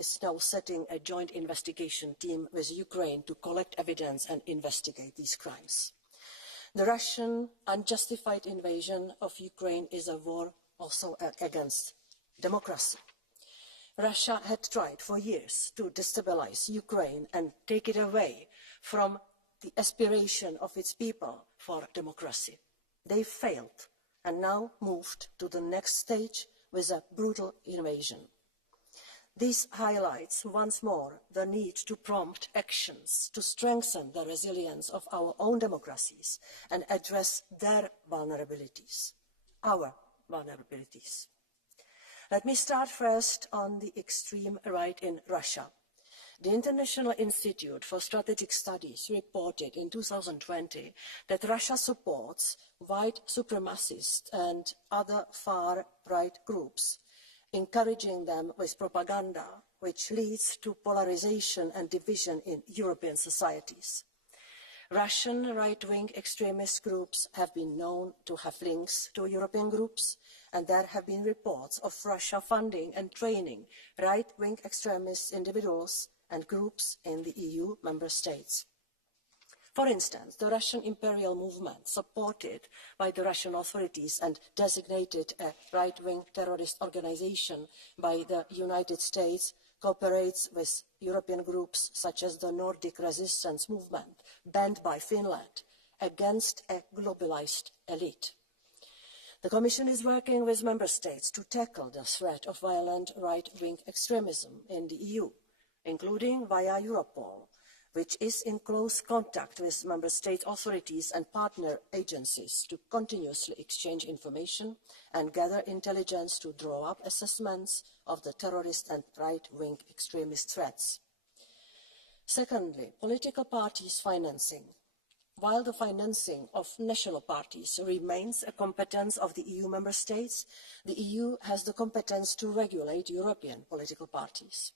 is now setting a joint investigation team with Ukraine to collect evidence and investigate these crimes. The Russian unjustified invasion of Ukraine is a war also against democracy. Russia had tried for years to destabilize Ukraine and take it away from the aspiration of its people for democracy. They failed and now moved to the next stage with a brutal invasion. This highlights once more the need to prompt actions to strengthen the resilience of our own democracies and address their vulnerabilities, our vulnerabilities. Let me start first on the extreme right in Russia. The International Institute for Strategic Studies reported in 2020 that Russia supports white supremacists and other far-right groups, encouraging them with propaganda which leads to polarization and division in European societies. Russian right-wing extremist groups have been known to have links to European groups, and there have been reports of Russia funding and training right-wing extremist individuals and groups in the EU member states. For instance, the Russian imperial movement, supported by the Russian authorities and designated a right-wing terrorist organization by the United States, cooperates with European groups such as the Nordic resistance movement, banned by Finland, against a globalized elite. The Commission is working with member states to tackle the threat of violent right-wing extremism in the EU, including via Europol, which is in close contact with member state authorities and partner agencies to continuously exchange information and gather intelligence to draw up assessments of the terrorist and right-wing extremist threats. Secondly, political parties financing. While the financing of national parties remains a competence of the EU member states, the EU has the competence to regulate European political parties.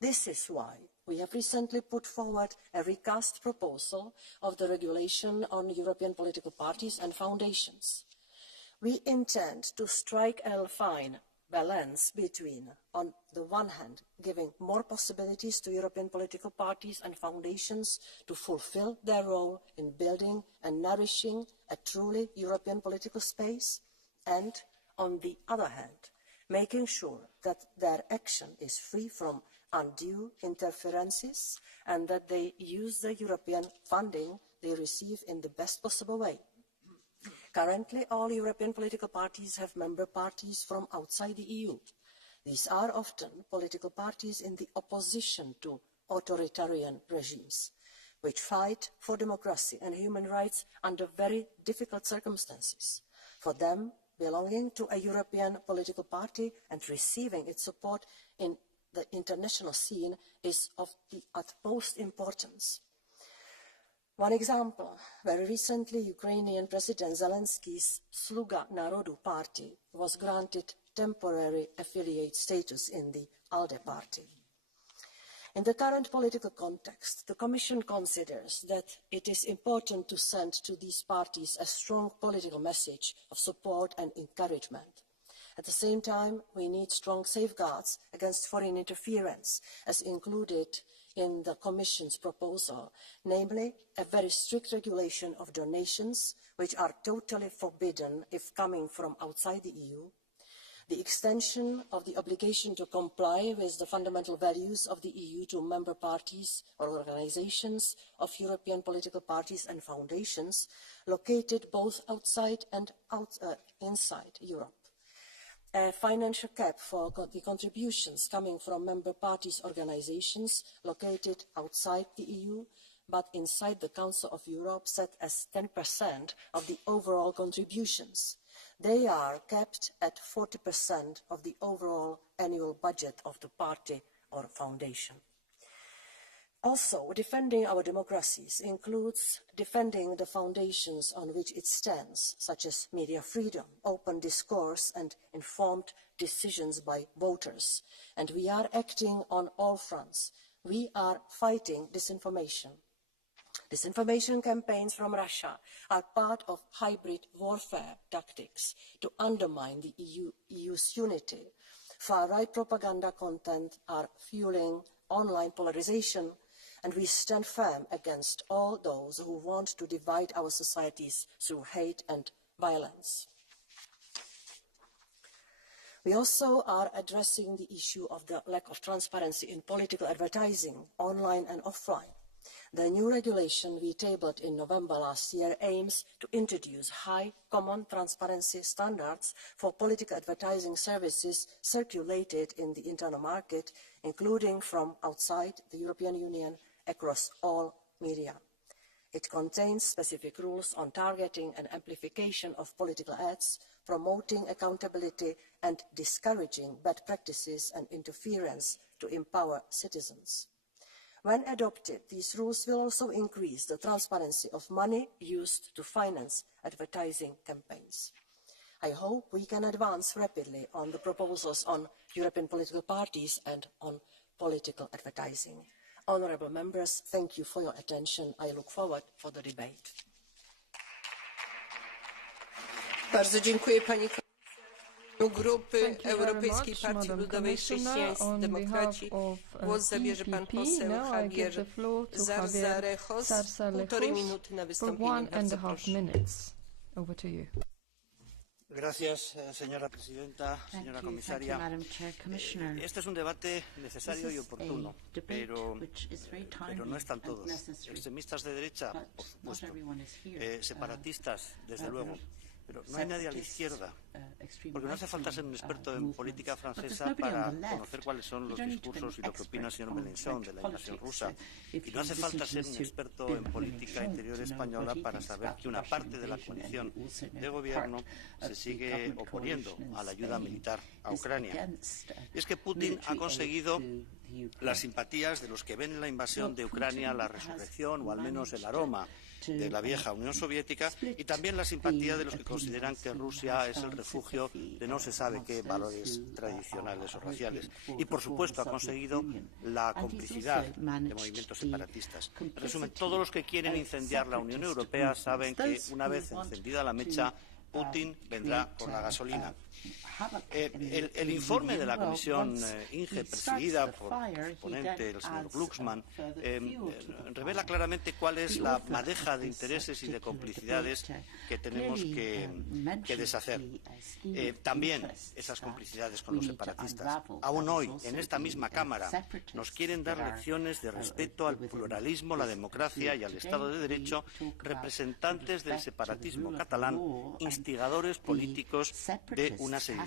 This is why we have recently put forward a recast proposal of the regulation on European political parties and foundations. We intend to strike a fine balance between, on the one hand, giving more possibilities to European political parties and foundations to fulfil their role in building and nourishing a truly European political space, and, on the other hand, making sure that their action is free from undue interferences and that they use the European funding they receive in the best possible way. Currently, all European political parties have member parties from outside the EU. These are often political parties in the opposition to authoritarian regimes, which fight for democracy and human rights under very difficult circumstances. For them, belonging to a European political party and receiving its support in the international scene is of the utmost importance. One example, very recently, Ukrainian President Zelensky's Sluga Narodu party was granted temporary affiliate status in the ALDE party. In the current political context, the Commission considers that it is important to send to these parties a strong political message of support and encouragement. At the same time, we need strong safeguards against foreign interference, as included in the Commission's proposal, namely a very strict regulation of donations, which are totally forbidden if coming from outside the EU, the extension of the obligation to comply with the fundamental values of the EU to member parties or organisations of European political parties and foundations located both outside and inside Europe. A financial cap for the contributions coming from member parties' organisations located outside the EU, but inside the Council of Europe, set as 10% of the overall contributions. They are capped at 40% of the overall annual budget of the party or foundation. Also, defending our democracies includes defending the foundations on which it stands, such as media freedom, open discourse and informed decisions by voters. And we are acting on all fronts. We are fighting disinformation. Disinformation campaigns from Russia are part of hybrid warfare tactics to undermine the EU's unity, Far-right propaganda content are fueling online polarization, and we stand firm against all those who want to divide our societies through hate and violence. We also are addressing the issue of the lack of transparency in political advertising, online and offline. The new regulation we tabled in November last year aims to introduce high common transparency standards for political advertising services circulated in the internal market, including from outside the European Union across all media. It contains specific rules on targeting and amplification of political ads, promoting accountability and discouraging bad practices and interference to empower citizens. When adopted, these rules will also increase the transparency of money used to finance advertising campaigns. I hope we can advance rapidly on the proposals on European political parties and on political advertising. Honourable members, thank you for your attention. I look forward for the debate. Bardzo dziękuję pani Grupy Europejskiej Partii Ludowej Chrześcijańscy Demokraci. Głos zabierze pan poseł Javier Zarzarejos. 1,5 minuty na wystąpienie. Bardzo proszę. Gracias, señora presidenta, señora comisaria. Este es un debate necesario y oportuno, pero no están todos. Extremistas de derecha, por supuesto. Separatistas, desde luego. Pero no hay nadie a la izquierda, porque no hace falta ser un experto en política francesa para conocer cuáles son los discursos y lo que opina el señor Mélenchon de la invasión rusa. Y no hace falta ser un experto en política interior española para saber que una parte de la coalición de gobierno se sigue oponiendo a la ayuda militar a Ucrania. Y es que Putin ha conseguido las simpatías de los que ven en la invasión de Ucrania la resurrección o al menos el aroma de la vieja Unión Soviética, y también la simpatía de los que consideran que Rusia es el refugio de no se sabe qué valores tradicionales o raciales. Y, por supuesto, ha conseguido la complicidad de movimientos separatistas. En resumen, todos los que quieren incendiar la Unión Europea saben que, una vez encendida la mecha, Putin vendrá por la gasolina. El informe de la Comisión INGE, presidida por el ponente, el señor Glucksmann, revela claramente cuál es la madeja de intereses y de complicidades que tenemos que deshacer. También esas complicidades con los separatistas. Aún hoy, en esta misma Cámara, nos quieren dar lecciones de respeto al pluralismo, la democracia y al Estado de Derecho representantes del separatismo catalán, instigadores políticos de una sedición.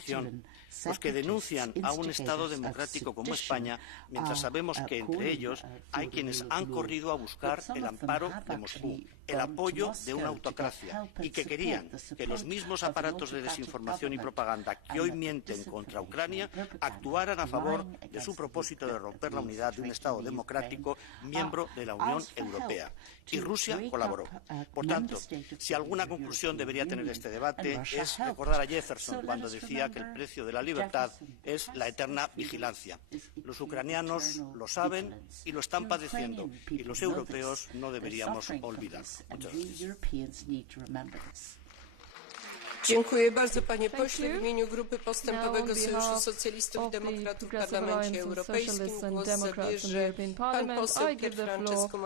Los que denuncian a un Estado democrático como España, mientras sabemos que entre ellos hay quienes han corrido a buscar el amparo de Moscú, el apoyo de una autocracia, y que querían que los mismos aparatos de desinformación y propaganda que hoy mienten contra Ucrania actuaran a favor de su propósito de romper la unidad de un Estado democrático miembro de la Unión Europea. Y Rusia colaboró. Por tanto, si alguna conclusión debería tener este debate es recordar a Jefferson cuando decía que el precio de la libertad es la eterna vigilancia. Los ucranianos lo saben y lo están padeciendo, y los europeos no deberíamos olvidarlo. Muchas gracias. Dziękuję bardzo, panie pośle. W imieniu Grupy Postępowego Sojuszu Socjalistów i Demokratów w Parlamencie Europejskim głos zabierze pan poseł Pier Francesco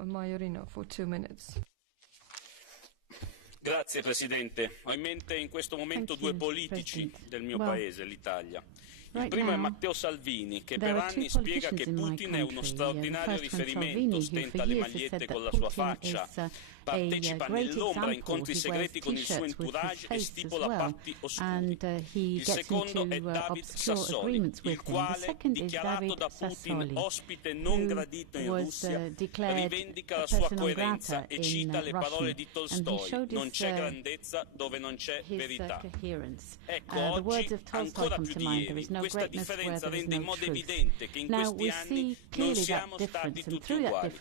Majorino. 2 minutes. Grazie Presidente. Ho in mente in questo momento due politici del mio paese, l'Italia. Il primo è Matteo Salvini, che per anni spiega che Putin è uno straordinario riferimento, ostenta le magliette con la sua faccia, partecipa nell'ombra a incontri segreti con il suo entourage e stipola patti oscuri. Il secondo è David Sassoli, il quale, dichiarato da Putin ospite non gradito in Russia, rivendica la sua coerenza e cita le parole di Tolstoi: non c'è grandezza dove non c'è verità. Ecco, oggi, ancora più di ieri, questa differenza rende in modo evidente che in questi anni non siamo stati tutti uguali.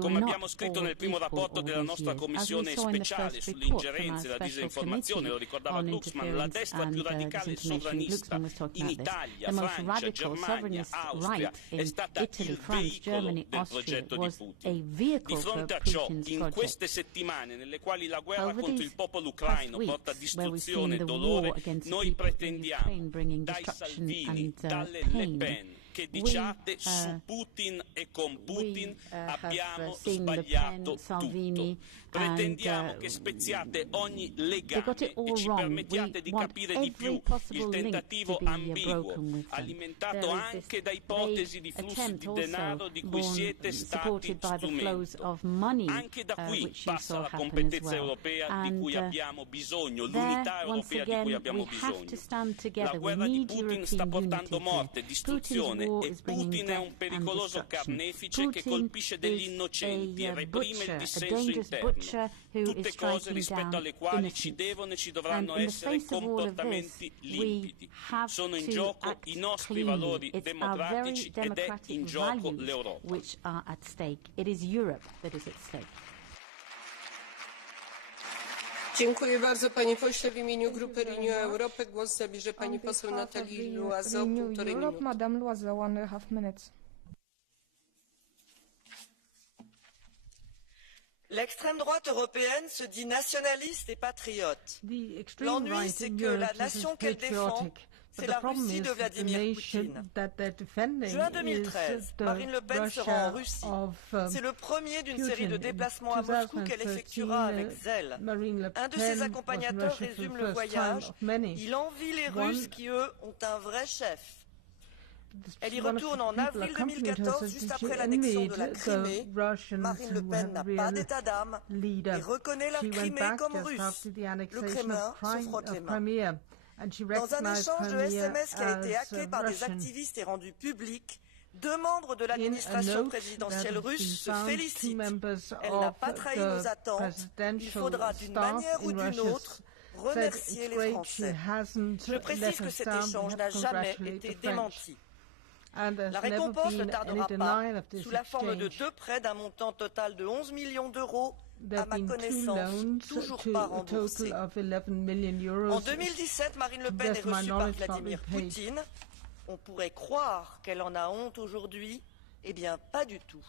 Come abbiamo scritto nel primo rapporto della della nostra commissione speciale sulle ingerenze e la disinformazione, lo ricordava Glucksmann, la destra più radicale e sovranista in Italia, Francia, Germania, Austria è stata il veicolo del progetto di Putin. Di fronte a ciò, in queste settimane nelle quali la guerra contro il popolo ucraino porta distruzione e dolore, noi pretendiamo dai Salvini, dalle Le Pen, che diciate su Putin e con Putin abbiamo sbagliato tutto. Pretendiamo che spezziate ogni legame e ci permettiate di capire di più il tentativo ambiguo, alimentato anche da ipotesi di flussi di denaro di cui siete stati strumento. Anche da qui passa la competenza europea di cui abbiamo bisogno, l'unità europea di cui abbiamo bisogno. La guerra di Putin sta portando morte, distruzione e Putin è un pericoloso carnefice che colpisce degli innocenti e reprime il dissenso interno. Tutte cose rispetto alle quali ci devono e ci dovranno essere comportamenti limpidi. Sono in gioco i nostri valori democratici ed è in gioco l'Europa. Dziękuję bardzo, panie pośle. W imieniu Grupy Renew Europy głos zabierze pani poseł Nathalie Loiseau, 1,5 minuty. Madame Loiseau, 1.5 minutes. L'extrême droite européenne se dit nationaliste et patriote. L'ennui, c'est que la nation qu'elle défend, c'est la Russie de Vladimir Poutine. Juin 2013, Marine Le Pen se rend en Russie. C'est le premier d'une série de déplacements à Moscou qu'elle effectuera avec zèle. Un de ses accompagnateurs résume le voyage. Il envie les Russes qui, eux, ont un vrai chef. Elle y retourne en avril 2014, juste après l'annexion de la Crimée. Marine Le Pen n'a pas d'état d'âme et reconnaît la Crimée comme russe. Le Kremlin se frotte les mains. Dans un échange de SMS qui a été hacké par des activistes et rendu public, deux membres de l'administration présidentielle russe se félicitent. Elle n'a pas trahi nos attentes. Il faudra d'une manière ou d'une autre remercier les Français. Je précise que cet échange n'a jamais été démenti. La récompense ne tardera pas, sous la forme de 2 prêts d'un montant total de 11 millions d'euros, à ma connaissance, toujours pas remboursés. En 2017, Marine Le Pen est reçue par Vladimir Poutine. On pourrait croire qu'elle en a honte aujourd'hui. Eh bien, pas du tout.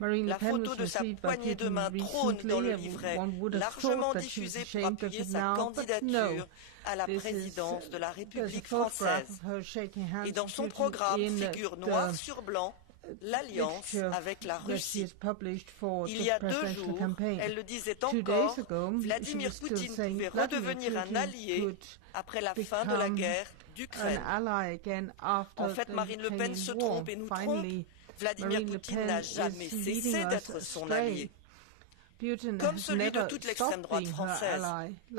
La photo de sa poignée de main trône dans le livret, largement diffusé pour appuyer sa candidature à la présidence de la République française. Et dans son programme figure noir sur blanc l'alliance avec la Russie. Il y a 2 jours, elle le disait encore, Vladimir Poutine pouvait redevenir un allié après la fin de la guerre d'Ukraine. En fait, Marine Le Pen se trompe et nous trompe. Vladimir Poutine n'a jamais cessé d'être son allié, comme celui de toute l'extrême droite française.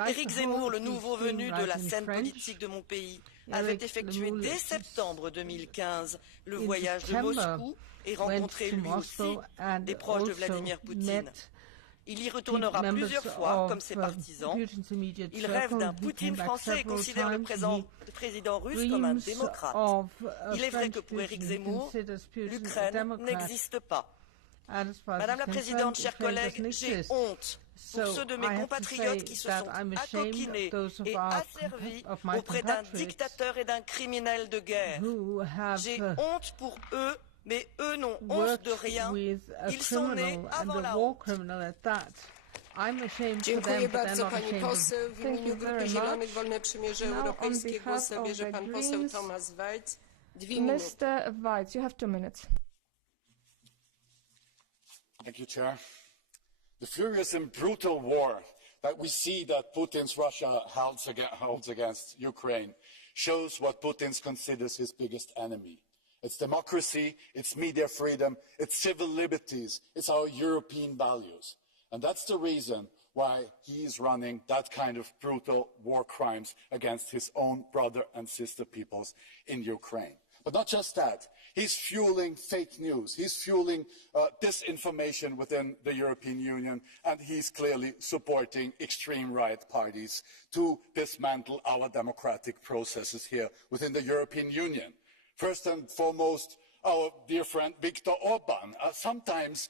Éric Zemmour, le nouveau venu de la scène politique de mon pays, avait effectué dès septembre 2015 le voyage de Moscou et rencontré lui aussi des proches de Vladimir Poutine. Il y retournera plusieurs fois, comme ses partisans. Il rêve d'un Poutine français et considère le président russe comme un démocrate. Il est vrai que pour Éric Zemmour, l'Ukraine n'existe pas. Madame la Présidente, chers collègues, j'ai honte pour ceux de mes compatriotes qui se sont accoquinés et asservis auprès d'un dictateur et d'un criminel de guerre. J'ai honte pour eux. Mais eux n'ont honte de rien. Ils sont nés avant la honte. Dziękuję bardzo, pani poseł. W imieniu Grupy Zielonych Wolne Przymierze Europejskie głos zabierze pan poseł Thomas Weitz. 2 minuty. Mr. Weitz, you have 2 minutes. Thank you, Chair. The furious and brutal war that we see that Putin's Russia holds against Ukraine shows what Putin considers his biggest enemy. It's democracy, it's media freedom, it's civil liberties, it's our European values. And that's the reason why he is running that kind of brutal war crimes against his own brother and sister peoples in Ukraine. But not just that, he's fueling fake news, he's fueling disinformation within the European Union, and he's clearly supporting extreme right parties to dismantle our democratic processes here within the European Union. First and foremost, our dear friend Viktor Orban. Sometimes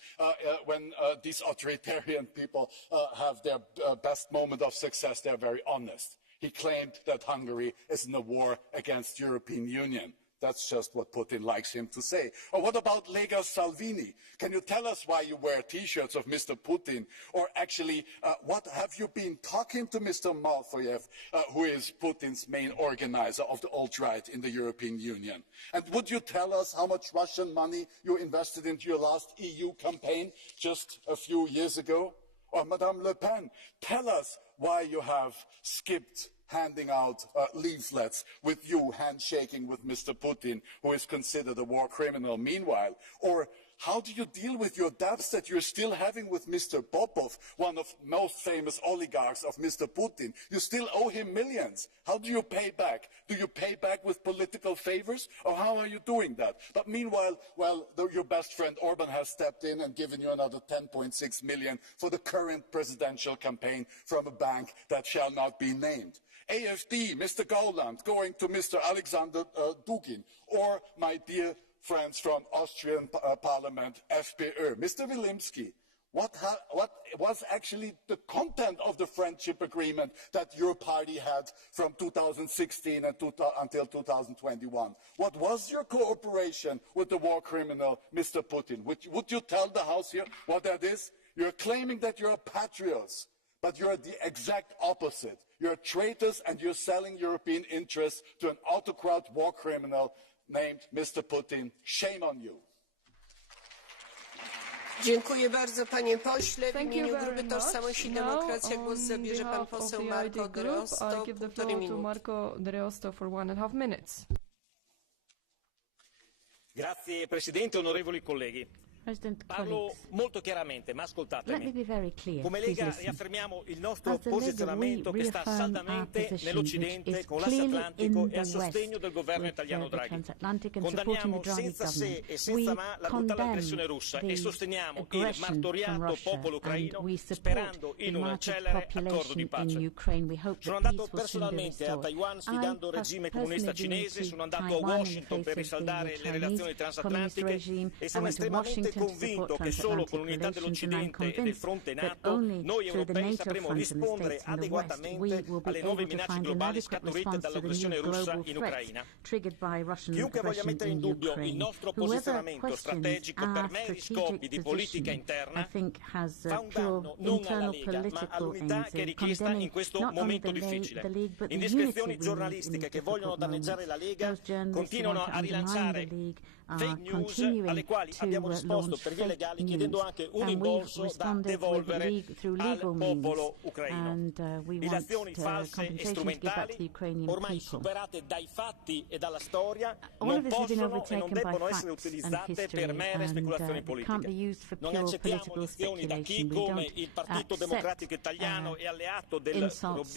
when these authoritarian people have their best moment of success, they're very honest. He claimed that Hungary is in a war against the European Union. That's just what Putin likes him to say. Or what about Lega Salvini? Can you tell us why you wear T-shirts of Mr. Putin? Or actually, what have you been talking to Mr. Malfoyev, who is Putin's main organizer of the alt-right in the European Union? And would you tell us how much Russian money you invested into your last EU campaign just a few years ago? Or Madame Le Pen, tell us why you have skipped handing out leaflets with you handshaking with Mr. Putin, who is considered a war criminal meanwhile. Or how do you deal with your debts that you're still having with Mr. Popov, one of the most famous oligarchs of Mr. Putin? You still owe him millions. How do you pay back? Do you pay back with political favors? Or how are you doing that? But meanwhile, your best friend Orban has stepped in and given you another 10.6 million for the current presidential campaign from a bank that shall not be named. AfD, Mr. Gauland, going to Mr. Alexander Dugin, or my dear friends from Austrian Parliament, FPÖ. Mr. Wilimski, what was actually the content of the friendship agreement that your party had from 2016 until 2021? What was your cooperation with the war criminal, Mr. Putin? Would you tell the House here what that is? You're claiming that you're patriots, but you're the exact opposite. You're traitors and you're selling European interests to an autocrat war criminal named Mr. Putin. Shame on you. Dziękuję bardzo, panie pośle. W imieniu Grupy Tożsamość i Demokracja głos zabierze pan poseł Marco De Rosto. Półtorej minuty. Marco De Rosto for 1.5 minutes. Grazie Presidente, onorevoli colleghi. Parlo molto chiaramente, ma ascoltatemi. Come Lega riaffermiamo il nostro posizionamento che sta saldamente nell'Occidente, con l'asse atlantico e a sostegno del governo italiano Draghi. Condanniamo senza se e senza ma la brutale aggressione russa e sosteniamo il martoriato popolo ucraino sperando in un celere accordo di pace. Sono andato personalmente a Taiwan sfidando il regime comunista cinese, sono andato a Washington per risaldare le relazioni transatlantiche e sono estremamente convinto che solo con l'unità dell'Occidente e del fronte NATO noi europei sapremo rispondere adeguatamente alle nuove minacce globali scaturite dall'aggressione russa in Ucraina. Chiunque voglia mettere in dubbio il nostro posizionamento strategico per meri scopi di politica interna fa un danno non alla Lega ma all'unità che è richiesta in questo momento difficile. Indiscrezioni giornalistiche che vogliono danneggiare la Lega continuano a rilanciare fake news alle quali abbiamo risposto per vie legali chiedendo anche un rimborso da devolvere al popolo ucraino. Ilazioni false e strumentali, ormai superate dai fatti e dalla storia, non possono e non debbono essere utilizzate per mere speculazioni politiche. Non accettiamo lezioni da chi, come il Partito Democratico Italiano, è alleato del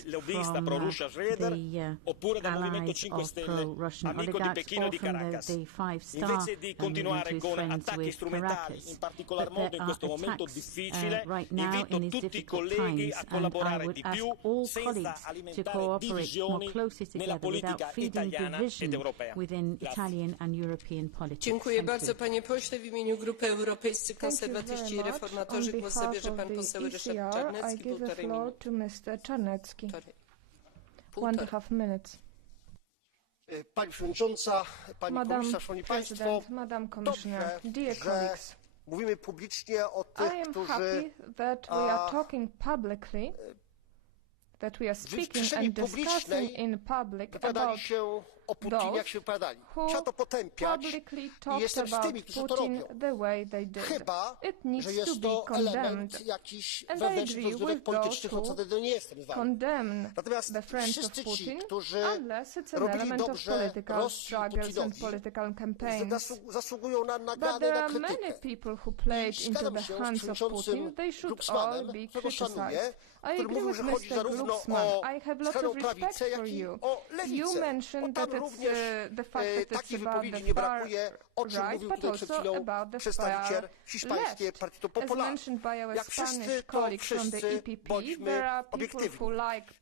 lobbista pro-Russia Schroeder, oppure del Movimento 5 Stelle, amico di Pechino e di Caracas. Invece di continuare con attacchi strumentali, in particolar modo in questo momento difficile, invito tutti i colleghi a collaborare di più senza alimentare divisioni nella politica italiana ed europea. Dziękuję bardzo, panie pośle. W imieniu Grupy Europejscy Konserwatyści i Reformatorzy głos zabierze pan poseł Ryszard Czarnecki. Półtorej minuty. 1.5 minutes. Pani Przewodnicząca, Pani Komisarz, Szanowni Państwo, dobrze, że mówimy publicznie o tych, którzy that we are speaking and discussing in public about o Putinie, jak się wypowiadali. Trzeba to potępiać i jestem z tymi, którzy to robią. Chyba, że jest to element jakichś wewnętrznych rozgrywek politycznych, co wtedy nie jestem z wami. Natomiast wszyscy ci, którzy robili dobrze Rosji Putinowi, zasługują na nagrodę, na krytykę. I zgadzam się z przewodniczącym Glucksmannem, którego szanuję, który mówił, że chodzi zarówno o skrajną prawicę, jak i o lewicę. Również takiej wypowiedzi nie brakuje o czym mówił tutaj przed chwilą przedstawiciel hiszpańskiej Partido Popular. Jak wszyscy, to wszyscy bądźmy obiektywni.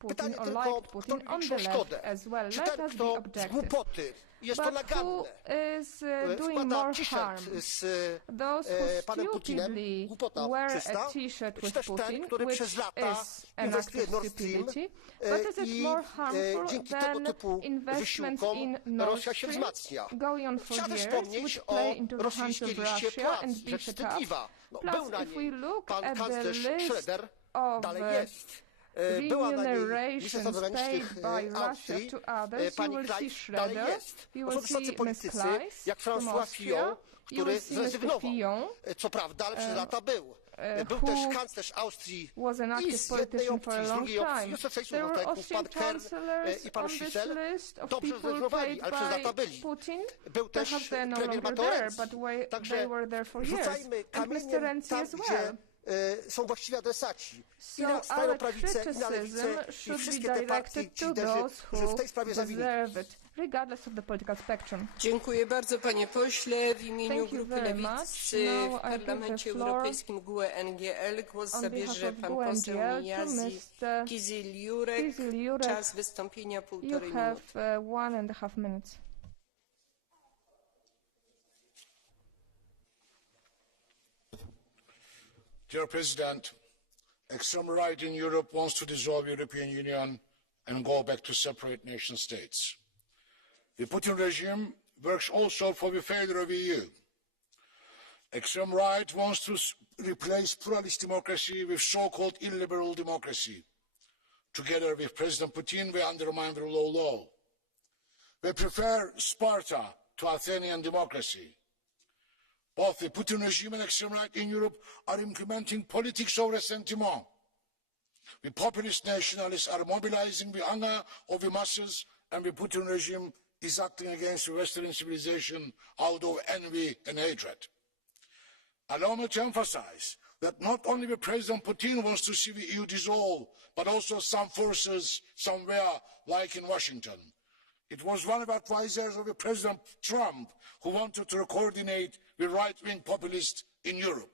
Pytanie tylko, kto robi większą szkodę? Czy ten, kto z głupoty, jest to naganne, wkłada t-shirt z panem Putinem, głupota czysta, czy też ten, który przez lata inwestuje w Nord Stream i dzięki tego typu wysiłkom Rosja się wzmacnia. Trzeba wspomnieć o rosyjskiej liście płac, rzecz wstydliwa. Był na niej pan kanclerz Schroeder, dalej jest. Była na niej minister zagranicznych Austrii, pani Klein, dalej jest. To są wysocy politycy, jak François Fillon, który zrezygnował. Co prawda, ale przez lata był. Był też kanclerz Austrii i z jednej opcji, z drugiej opcji. Już socjalistów, pan Kern i pan Schissel dobrze zrezygnowali, ale przez lata byli. Był też premier Matorenc. Także rzucajmy kamieniem tam, gdzie są właściwie adresaci. I na skrajną prawicę, i na lewicę, i wszystkie te partie ci liderzy, którzy w tej sprawie zawinili. Regardless of the political spectrum. Dziękuję bardzo, panie pośle. W imieniu Grupy Lewicy w Parlamencie Europejskim GUE NGL głos zabierze pan poseł Miyazi Kizil-Jurek. Czas wystąpienia 1,5 minuty. Dear President, extreme right in Europe wants to dissolve the European Union and go back to separate nation states. The Putin regime works also for the failure of the EU. Extreme right wants to replace pluralist democracy with so-called illiberal democracy. Together with President Putin, they undermine the rule of law. They prefer Sparta to Athenian democracy. Both the Putin regime and extreme right in Europe are implementing politics of ressentiment. The populist nationalists are mobilizing the anger of the masses, and the Putin regime is acting against Western civilization out of envy and hatred. Allow me to emphasize that not only the President Putin wants to see the EU dissolve, but also some forces somewhere, like in Washington. It was one of the advisors of the President Trump who wanted to coordinate the right-wing populists in Europe.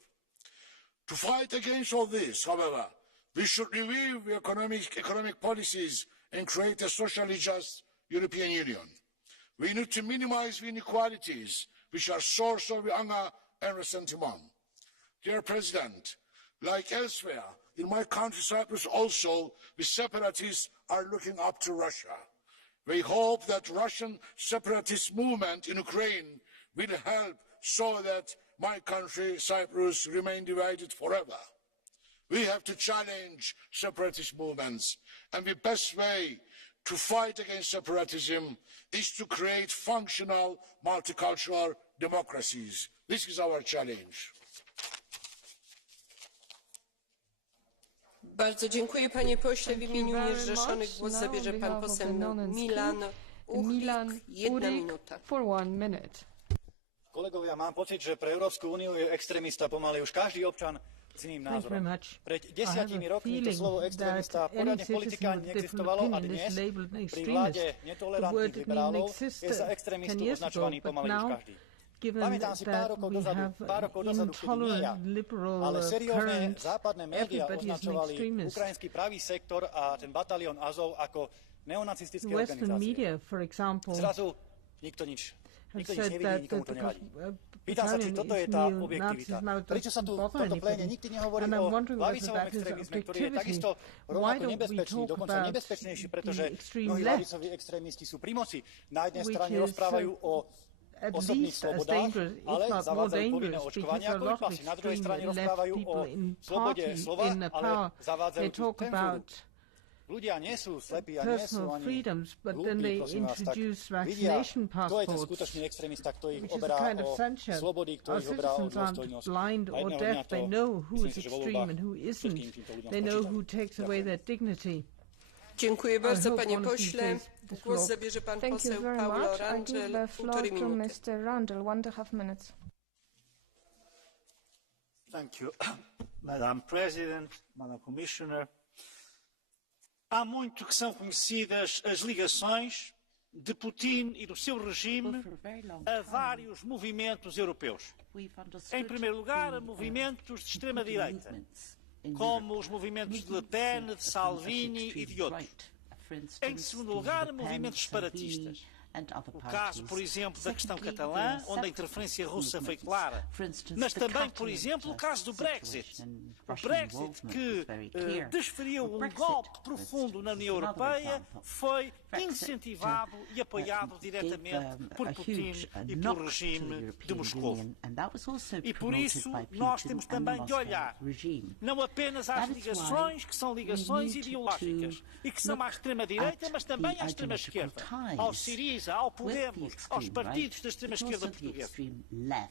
To fight against all this, however, we should review the economic policies and create a socially just European Union. We need to minimize the inequalities which are source of anger and resentment. Dear President, like elsewhere, in my country Cyprus also, the separatists are looking up to Russia. We hope that Russian separatist movement in Ukraine will help so that my country, Cyprus, remain divided forever. We have to challenge separatist movements, and the best way to fight against separatism is to create functional multicultural democracies. This is our challenge. Bardzo dziękuję, panie pośle. W imieniu niezrzeszonych głos zabierze pan poseł Milan Uhlik. 1 minuta. Kolegovia, mám pocit, že pre Európsku úniu je extrémista pomaly už každý občan s iným názorom. Pred 10 rokmi to slovo extrémista poriadne v politike neexistovalo a dnes pri vláde netolerantných liberálov je za extrémistu označovaný pomaly už každý. Pamätám si pár rokov dozadu, keď nie ja, ale seriózne západné médiá označovali ukrajinský pravý sektor a ten batalión Azov ako neonacistické organizácie. Zrazu nikto nič nevidí, nikomu to nevadí. Pýtam sa, či toto je tá objektivita. Prečo sa tu v tomto pléne nikdy nehovorí o ľavicovom extrémizme, ktorý je takisto rovnako nebezpečný, dokonca nebezpečnejší, pretože mnohí ľavicoví extrémisti sú pri moci. Na jednej strane rozprávajú o osobných slobodách, ale zavádzajú povinné očkovania ako pasy. Na druhej strane rozprávajú o slobode slova, ale zavádzajú tu cenzúru. Ľudia nie sú slepí a nie sú ani hlúpi, prosím vás, tak vidia, kto je ten skutočný extrémista, kto ich oberá o slobody, kto ich oberá o dôstojnosť. A jedného dňa to, myslím si, že vo voľbách všetkým týmto ľuďom skončí. Dziękuję bardzo, panie pośle. Głos zabierze pan poseł Paulo Rangel, 1,5 minuty. Thank you, Madam President, Madam Commissioner. Há muito que são conhecidas as ligações de Putin e do seu regime a vários movimentos europeus. Em primeiro lugar, movimentos de extrema-direita, como os movimentos de Le Pen, de Salvini e de outros. Em segundo lugar, movimentos separatistas. O caso, por exemplo, da questão catalã, onde a interferência russa foi clara. Mas também, por exemplo, o caso do Brexit. O Brexit, que desferiu um golpe profundo na União Europeia, foi incentivado e apoiado diretamente por Putin e pelo regime de Moscou. E por isso nós temos também de olhar não apenas às ligações, que são ligações ideológicas e que são à extrema-direita, mas também à extrema-esquerda, aos Siriza, ao Podemos, aos partidos da extrema-esquerda portuguesa.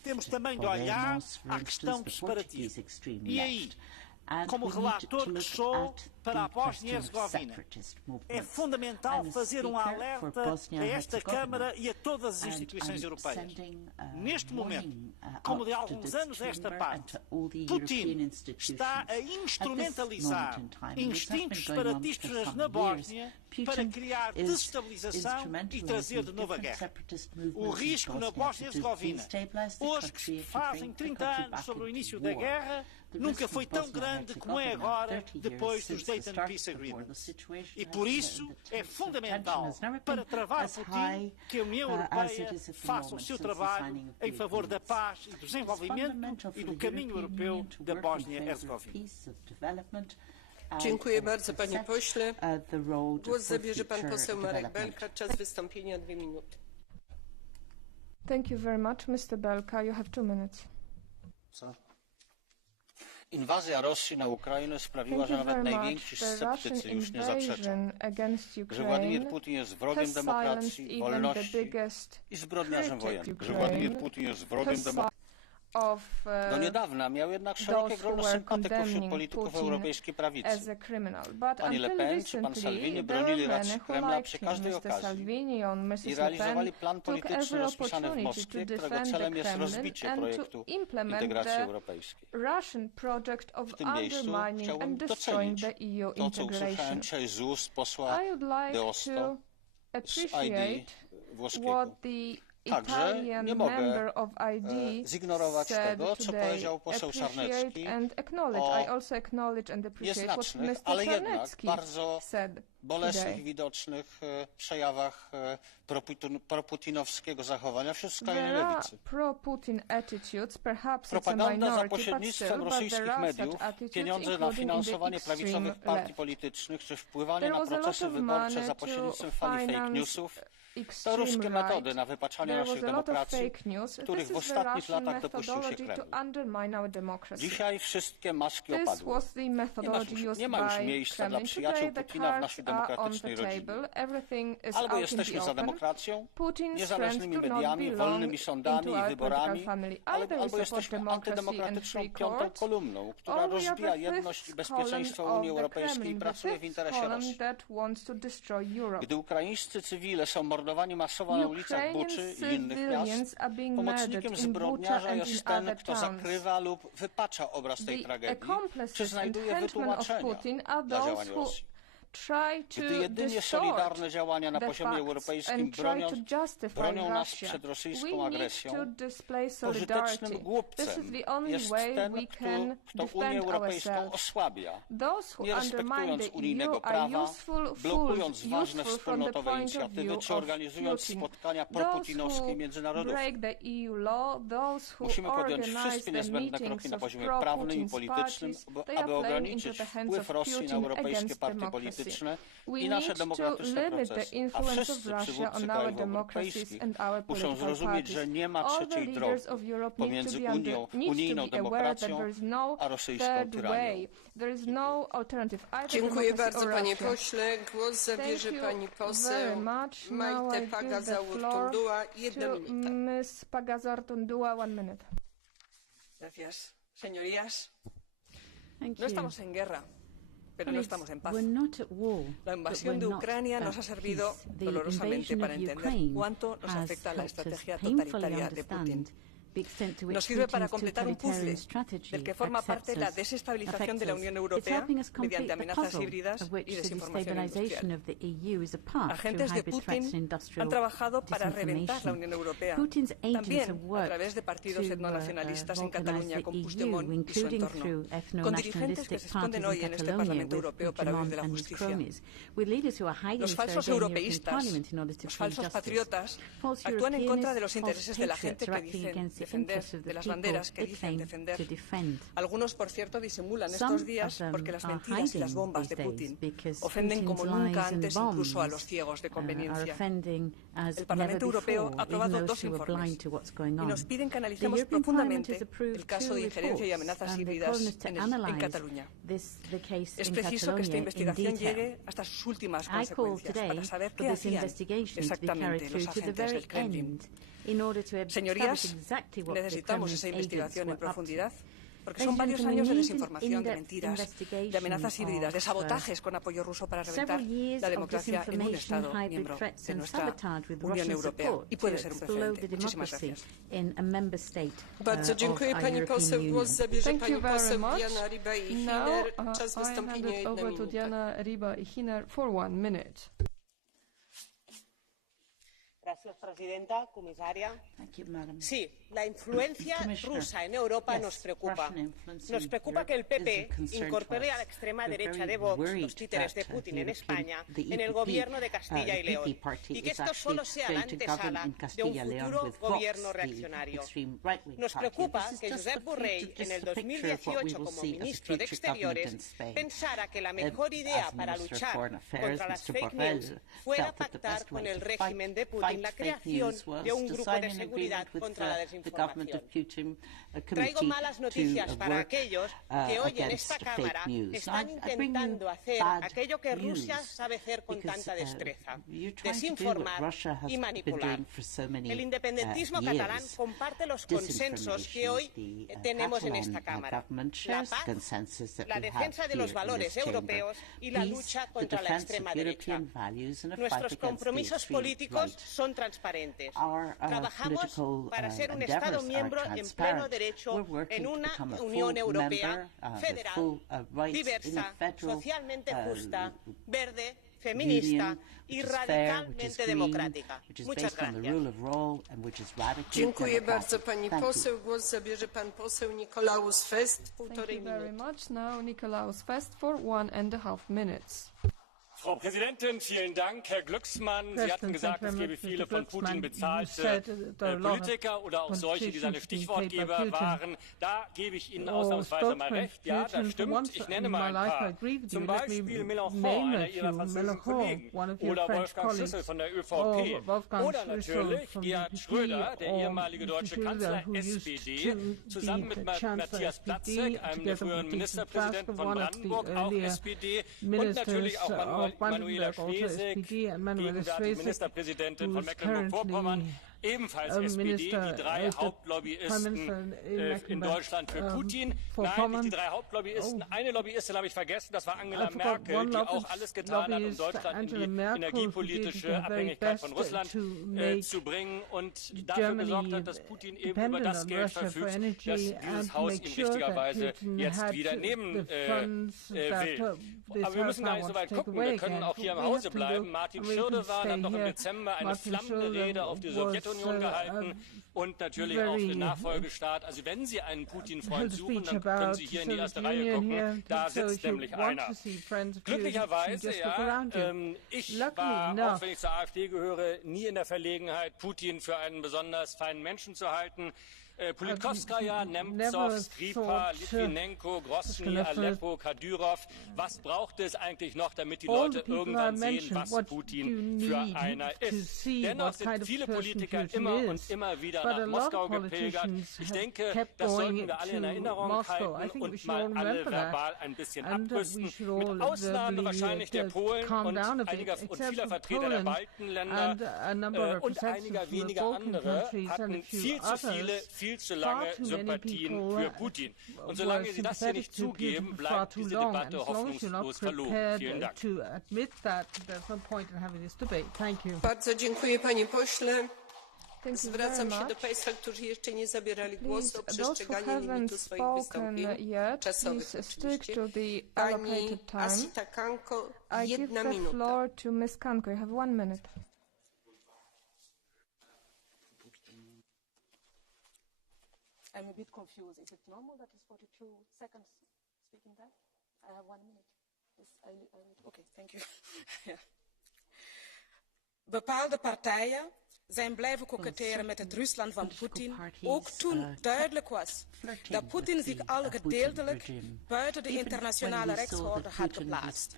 Temos também de olhar à questão do separatismo. E aí, como relator que sou para a Bósnia e Herzegovina, é fundamental fazer um alerta a esta Câmara e a todas as instituições europeias. Neste momento, como de alguns anos a esta parte, Putin está a instrumentalizar instintos separatistas na Bósnia para criar desestabilização e trazer de novo a guerra. O risco na Bósnia e Herzegovina, hoje que se fazem 30 anos sobre o início da guerra, nunca foi tão grande como é agora, depois dos Dayton Peace Agreements. E por isso é fundamental, para travar Putin, que a União Europeia faça o seu trabalho em favor da paz e do desenvolvimento e do caminho europeu da Bósnia e Herzegovina. Dziękuję bardzo, panie pośle. Głos zabierze pan poseł Marek Belka. Czas wystąpienia 2 minuty. Thank you very much, Mr. Belka. You have 2 minutes. Inwazja Rosji na Ukrainę sprawiła, że nawet najwięksi sceptycy już nie zaprzeczą, że Władimir Putin jest wrogiem demokracji, wolności i zbrodniarzem wojennym. Że Władimir Putin jest wrogiem demokracji. Do niedawna miał jednak szerokie grono sympatyków wśród polityków europejskiej prawicy. Pani Le Pen czy pan Salvini bronili racji Kremla przy każdej okazji i realizowali plan polityczny rozpisany w Moskwie, którego celem jest rozbicie projektu integracji europejskiej. W tym miejscu chciałbym docenić to, co usłyszałem dzisiaj z ust posła de Osto z ID włoskiego. Także nie mogę zignorować tego, co powiedział poseł Czarnecki o nieznacznych, ale jednak bardzo bolesnych i widocznych przejawach proputinowskiego zachowania wśród skrajnej lewicy. Propaganda za pośrednictwem rosyjskich mediów, pieniądze na finansowanie prawicowych partii politycznych czy wpływanie na procesy wyborcze za pośrednictwem fali fake newsów to ruskie metody na wypaczanie naszych demokracji, których w ostatnich latach dopuścił się Kreml. Dzisiaj wszystkie maski opadły. Nie ma już miejsca dla przyjaciół Putina w naszej demokratycznej rodzinie. Albo jesteśmy za demokracją, niezależnymi mediami, wolnymi sądami i wyborami, albo jesteśmy antydemokratyczną piątą kolumną, która rozbija jedność i bezpieczeństwo Unii Europejskiej i pracuje w interesie Rosji. Gdy ukraińscy cywile są mordowani masowo na ulicach Buczy i innych miast, pomocnikiem zbrodniarza jest ten, kto zakrywa lub wypacza obraz tej tragedii, czy znajduje wytłumaczenia dla działań Rosji. Gdy jedynie solidarne działania na poziomie europejskim bronią nas przed rosyjską agresją, pożytecznym głupcem jest ten, kto Unię Europejską osłabia, nie respektując unijnego prawa, blokując ważne wspólnotowe inicjatywy, czy organizując spotkania proputinowskie i międzynarodowe. Musimy podjąć wszystkie niezbędne kroki na poziomie prawnym i politycznym, aby ograniczyć wpływ Rosji na europejskie partie polityczne i nasze demokratyczne procesy, a wszyscy przywódcy krajów europejskich muszą zrozumieć, że nie ma trzeciej drogi pomiędzy unijną demokracją a rosyjską tyranią. Dziękuję bardzo, panie pośle. Głos zabierze pani poseł Maite Pagazaurtundua. 1 minuta. Ms. Pagazaurtundua, 1 minute. Gracias, señorías. No estamos en guerra, pero no estamos en paz. La invasión de Ucrania nos ha servido dolorosamente para entender cuánto nos afecta la estrategia totalitaria de Putin. Nos sirve para completar un puzzle del que forma parte la desestabilización de la Unión Europea mediante amenazas híbridas y desinformación industrial. Agentes de Putin han trabajado para reventar la Unión Europea, también a través de partidos etnonacionalistas en Cataluña, con Puigdemont y su entorno, con dirigentes que se esconden hoy en este Parlamento Europeo para huir de la justicia. Los falsos europeístas, los falsos patriotas, actúan en contra de los intereses de la gente que dicen defender, de las banderas que dicen defender. Algunos, por cierto, disimulan estos días porque las mentiras y las bombas de Putin ofenden como nunca antes incluso a los ciegos de conveniencia. El Parlamento Europeo ha aprobado 2 informes y nos piden que analicemos profundamente el caso de injerencia y amenazas híbridas en Cataluña. Es preciso que esta investigación llegue hasta sus últimas consecuencias para saber qué hacían exactamente los agentes del Kremlin. Señorías, necesitamos esa investigación en profundidad, porque son varios años de desinformación, de mentiras, de amenazas híbridas, de sabotajes con apoyo ruso para reventar la democracia en un Estado miembro de nuestra Unión Europea. Y puede ser un precedente. Muchísimas gracias. Bardzo dziękuję, pani poseł. Głos zabierze pani poseł Diana Riba i Hiner. Czas wystąpienia 1 minuta. Diana Riba y Hiner for 1 minute. Gracias, presidenta, comisaria. Sí, la influencia rusa en Europa nos preocupa. Nos preocupa que el PP incorpore a la extrema derecha de Vox, los títeres de Putin en España, en el gobierno de Castilla y León, y que esto solo sea la antesala de un futuro gobierno reaccionario. Nos preocupa que Josep Borrell, en el 2018 como ministro de Exteriores, pensara que la mejor idea para luchar contra las fake news fuera pactar con el régimen de Putin la creación de un grupo de seguridad contra la desinformación. Traigo malas noticias para aquellos que hoy en esta Cámara están intentando hacer aquello que Rusia sabe hacer con tanta destreza: desinformar y manipular. El independentismo catalán comparte los consensos que hoy tenemos en esta Cámara: la paz, la defensa de los valores europeos y la lucha contra la extrema derecha. Nuestros compromisos políticos son transparentes. Trabajamos para ser un Estado miembro en pleno derecho en una Unión Europea federal, diversa, socialmente justa, verde, feminista y radicalmente democrática. Muchas gracias. Dziękuję bardzo, pani poseł. Głos zabierze pan poseł Nikolaus Fest, 1,5 minuty. Very much. Now Nikolaus Fest for 1.5 minutes. Frau Präsidentin, vielen Dank. Herr Glücksmann, Sie hatten gesagt, es gebe viele von Putin bezahlte Politiker oder auch solche, die seine Stichwortgeber waren. Da gebe ich Ihnen ausnahmsweise mal recht. Ja, das stimmt. Ich nenne mal ein paar. Zum Beispiel Mélenchon, einer Ihrer französischen Kollegen. Oder Wolfgang Schüssel von der ÖVP. Oder natürlich Gerhard Schröder, der ehemalige deutsche Kanzler, SPD, zusammen mit Matthias Platzek, einem der früheren Ministerpräsidenten von Brandenburg, auch SPD. Und natürlich auch Manuela Schwesig, gegenwärtige Ministerpräsidentin von Mecklenburg-Vorpommern, ebenfalls SPD, die 3 Hauptlobbyisten in Deutschland für Putin. Nein, nicht die 3 Hauptlobbyisten. Eine Lobbyistin habe ich vergessen, das war Angela Merkel, die auch alles getan hat, um Deutschland in die energiepolitische Abhängigkeit von Russland zu bringen und dafür gesorgt hat, dass Putin eben über das Geld verfügt, das dieses Haus ihm richtigerweise jetzt wieder nehmen will. Aber wir müssen gar nicht so weit gucken, wir können auch hier im Hause bleiben. Martin Schirdewan hat noch im Dezember eine flammende Rede auf die Sowjetunion gehalten und natürlich auch den Nachfolgestaat. Also wenn Sie einen Putin-Freund suchen, dann können Sie hier in die erste Reihe gucken. Da sitzt nämlich einer. Glücklicherweise, ja, ich war, auch wenn ich zur AfD gehöre, nie in der Verlegenheit, Putin für einen besonders feinen Menschen zu halten. Politkovskaya, Nemtsov, Skripal, Litvinenko, Grosny, Aleppo, Kadyrov. Was braucht es eigentlich noch, damit die Leute irgendwann sehen, was Putin für einer ist? Dennoch sind viele Politiker immer und immer wieder nach Moskau gepilgert. Ich denke, das sollten wir alle in Erinnerung halten und mal alle verbal ein bisschen abrüsten. Mit Ausnahme wahrscheinlich der Polen und vieler Vertreter der Baltenländer und einiger weniger andere hatten viel zu viele, viel zu lange Sympathien für Putin. Und solange Sie das hier nicht zugeben, bleibt diese Debatte hoffnungslos verloren. Vielen Dank. Bardzo dziękuję, panie pośle. Zwracam się do Państwa, którzy jeszcze nie zabierali głosu, o przestrzeganie limitu swoich wystąpień czasowych oczywiście. Pani Asita Kanko, 1 minuta. I'm a bit confused. Is it normal that it's 42 seconds speaking time? I have 1 minute. Okay, thank you. Yeah. Bepaalde partijen zijn blijven koketteren met het Rusland van Poetin, ook toen duidelijk was dat Poetin zich al gedeeltelijk buiten de internationale rechtsorde had geplaatst.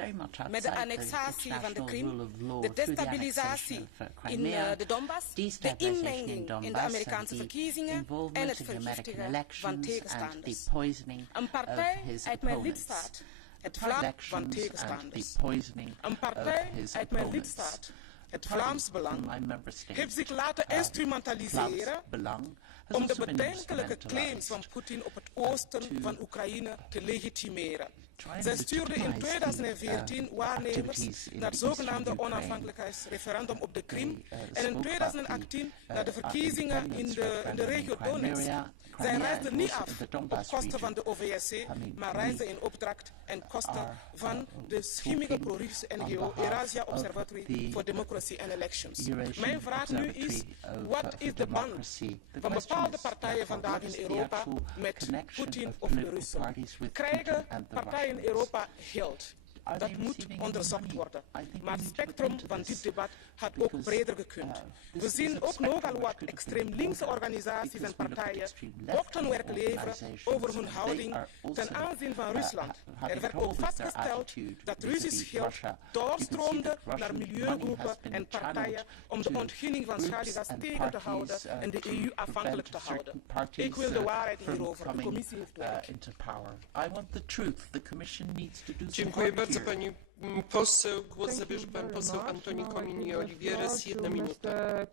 Met de annexatie van de Krim, de destabilisatie in de Donbass, de inmenging in de Amerikaanse verkiezingen en het vergiftigen van tegenstanders. Een partij uit mijn lidstaat, het Vlaams van tegenstanders. Een partij uit mijn lidstaat, het Vlaams Belang, heeft zich laten instrumentaliseren om de bedenkelijke claims van Poetin op het oosten van Oekraïne te legitimeren. Zij stuurde in 2014 waarnemers naar het zogenaamde onafhankelijkheidsreferendum op de Krim en in 2018 naar de verkiezingen in de regio Donetsk. Zij reisden niet af op kosten van de OVSE, maar reisden in opdracht en kosten van de schimmige pro-Russische NGO Eurasia Observatory for Democracy and Elections. Mijn vraag nu is, wat is de band van bepaalde partijen vandaag in Europa met Poetin of de Russen? Krijgen partijen in Europa geld? Dat moet onderzocht worden. Maar het spectrum van dit debat had ook breder gekund. We zien ook nogal wat extreem linkse organisaties en partijen bokkenwerk leveren over hun houding ten aanzien van Rusland. Er werd ook vastgesteld dat Russisch geld doorstroomde naar milieugroepen en partijen om de ontginning van schaliegas tegen te houden en de EU afhankelijk te houden. Ik wil de waarheid hierover. De commissie heeft werk. Dziękuję bardzo pani poseł. Głos zabierze pan poseł Antoni Comini Oliveres, 1 minuta.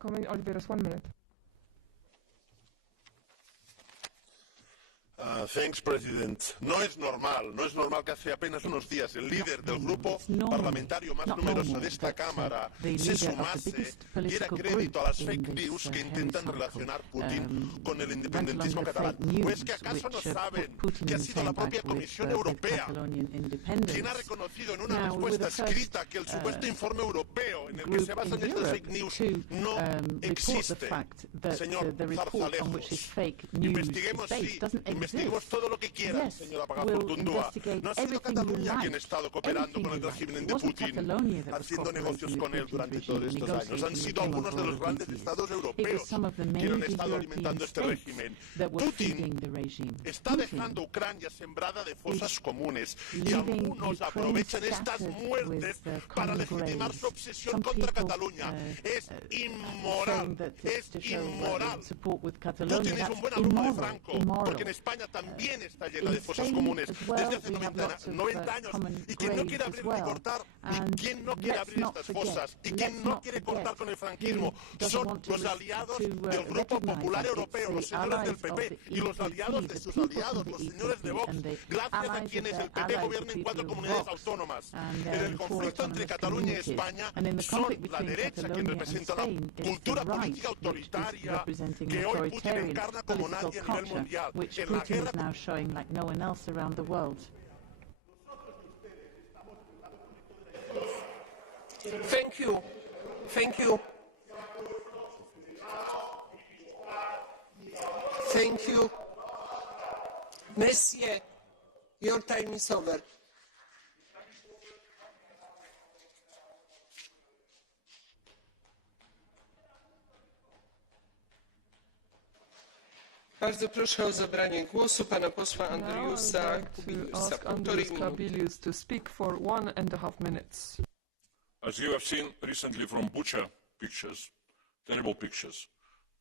Thanks, President. No es normal que hace apenas unos días el líder del grupo parlamentario más numeroso de esta Cámara se sumase, diera crédito a las fake news que intentan relacionar Putin con el independentismo catalán. ¿O es que acaso no saben que ha sido la propia Comisión Europea quien ha reconocido en una respuesta escrita que el supuesto informe europeo en el que se basan estas fake news no existe? Señor Zarzalejos, investiguemos sí, investiguemos todo lo que quieran, señora Pagazaurtundúa. No ha sido Cataluña quien ha estado cooperando con el régimen de Putin, haciendo negocios con él durante todos estos años. Han sido algunos de los grandes estados europeos quienes han estado alimentando este régimen. Putin está dejando Ucrania sembrada de fosas comunes y algunos aprovechan estas muertes para legitimar su obsesión contra Cataluña. Es inmoral, es inmoral. Putin es un buen alumno de Franco, porque en España también está llena de fosas comunes desde hace 90 años. Y quien no quiere abrir ni cortar, y quien no quiere abrir estas fosas, y quien no quiere cortar con el franquismo, son los aliados del Grupo Popular Europeo, los señores del PP, y los aliados de sus aliados, los señores de Vox, gracias a quienes el PP gobierna en 4 comunidades autónomas. En el conflicto entre Cataluña y España, son la derecha quien representa la cultura política autoritaria que hoy Putin encarna como nadie a nivel mundial. Putin is now showing like no one else around the world. Thank you. Thank you. Thank you. Monsieur, your time is over. Bardzo proszę o zabranie głosu pana posła Andriusa Kubiliusa. To speak for 1.5 minutes. As you have seen recently from Bucha pictures, terrible pictures,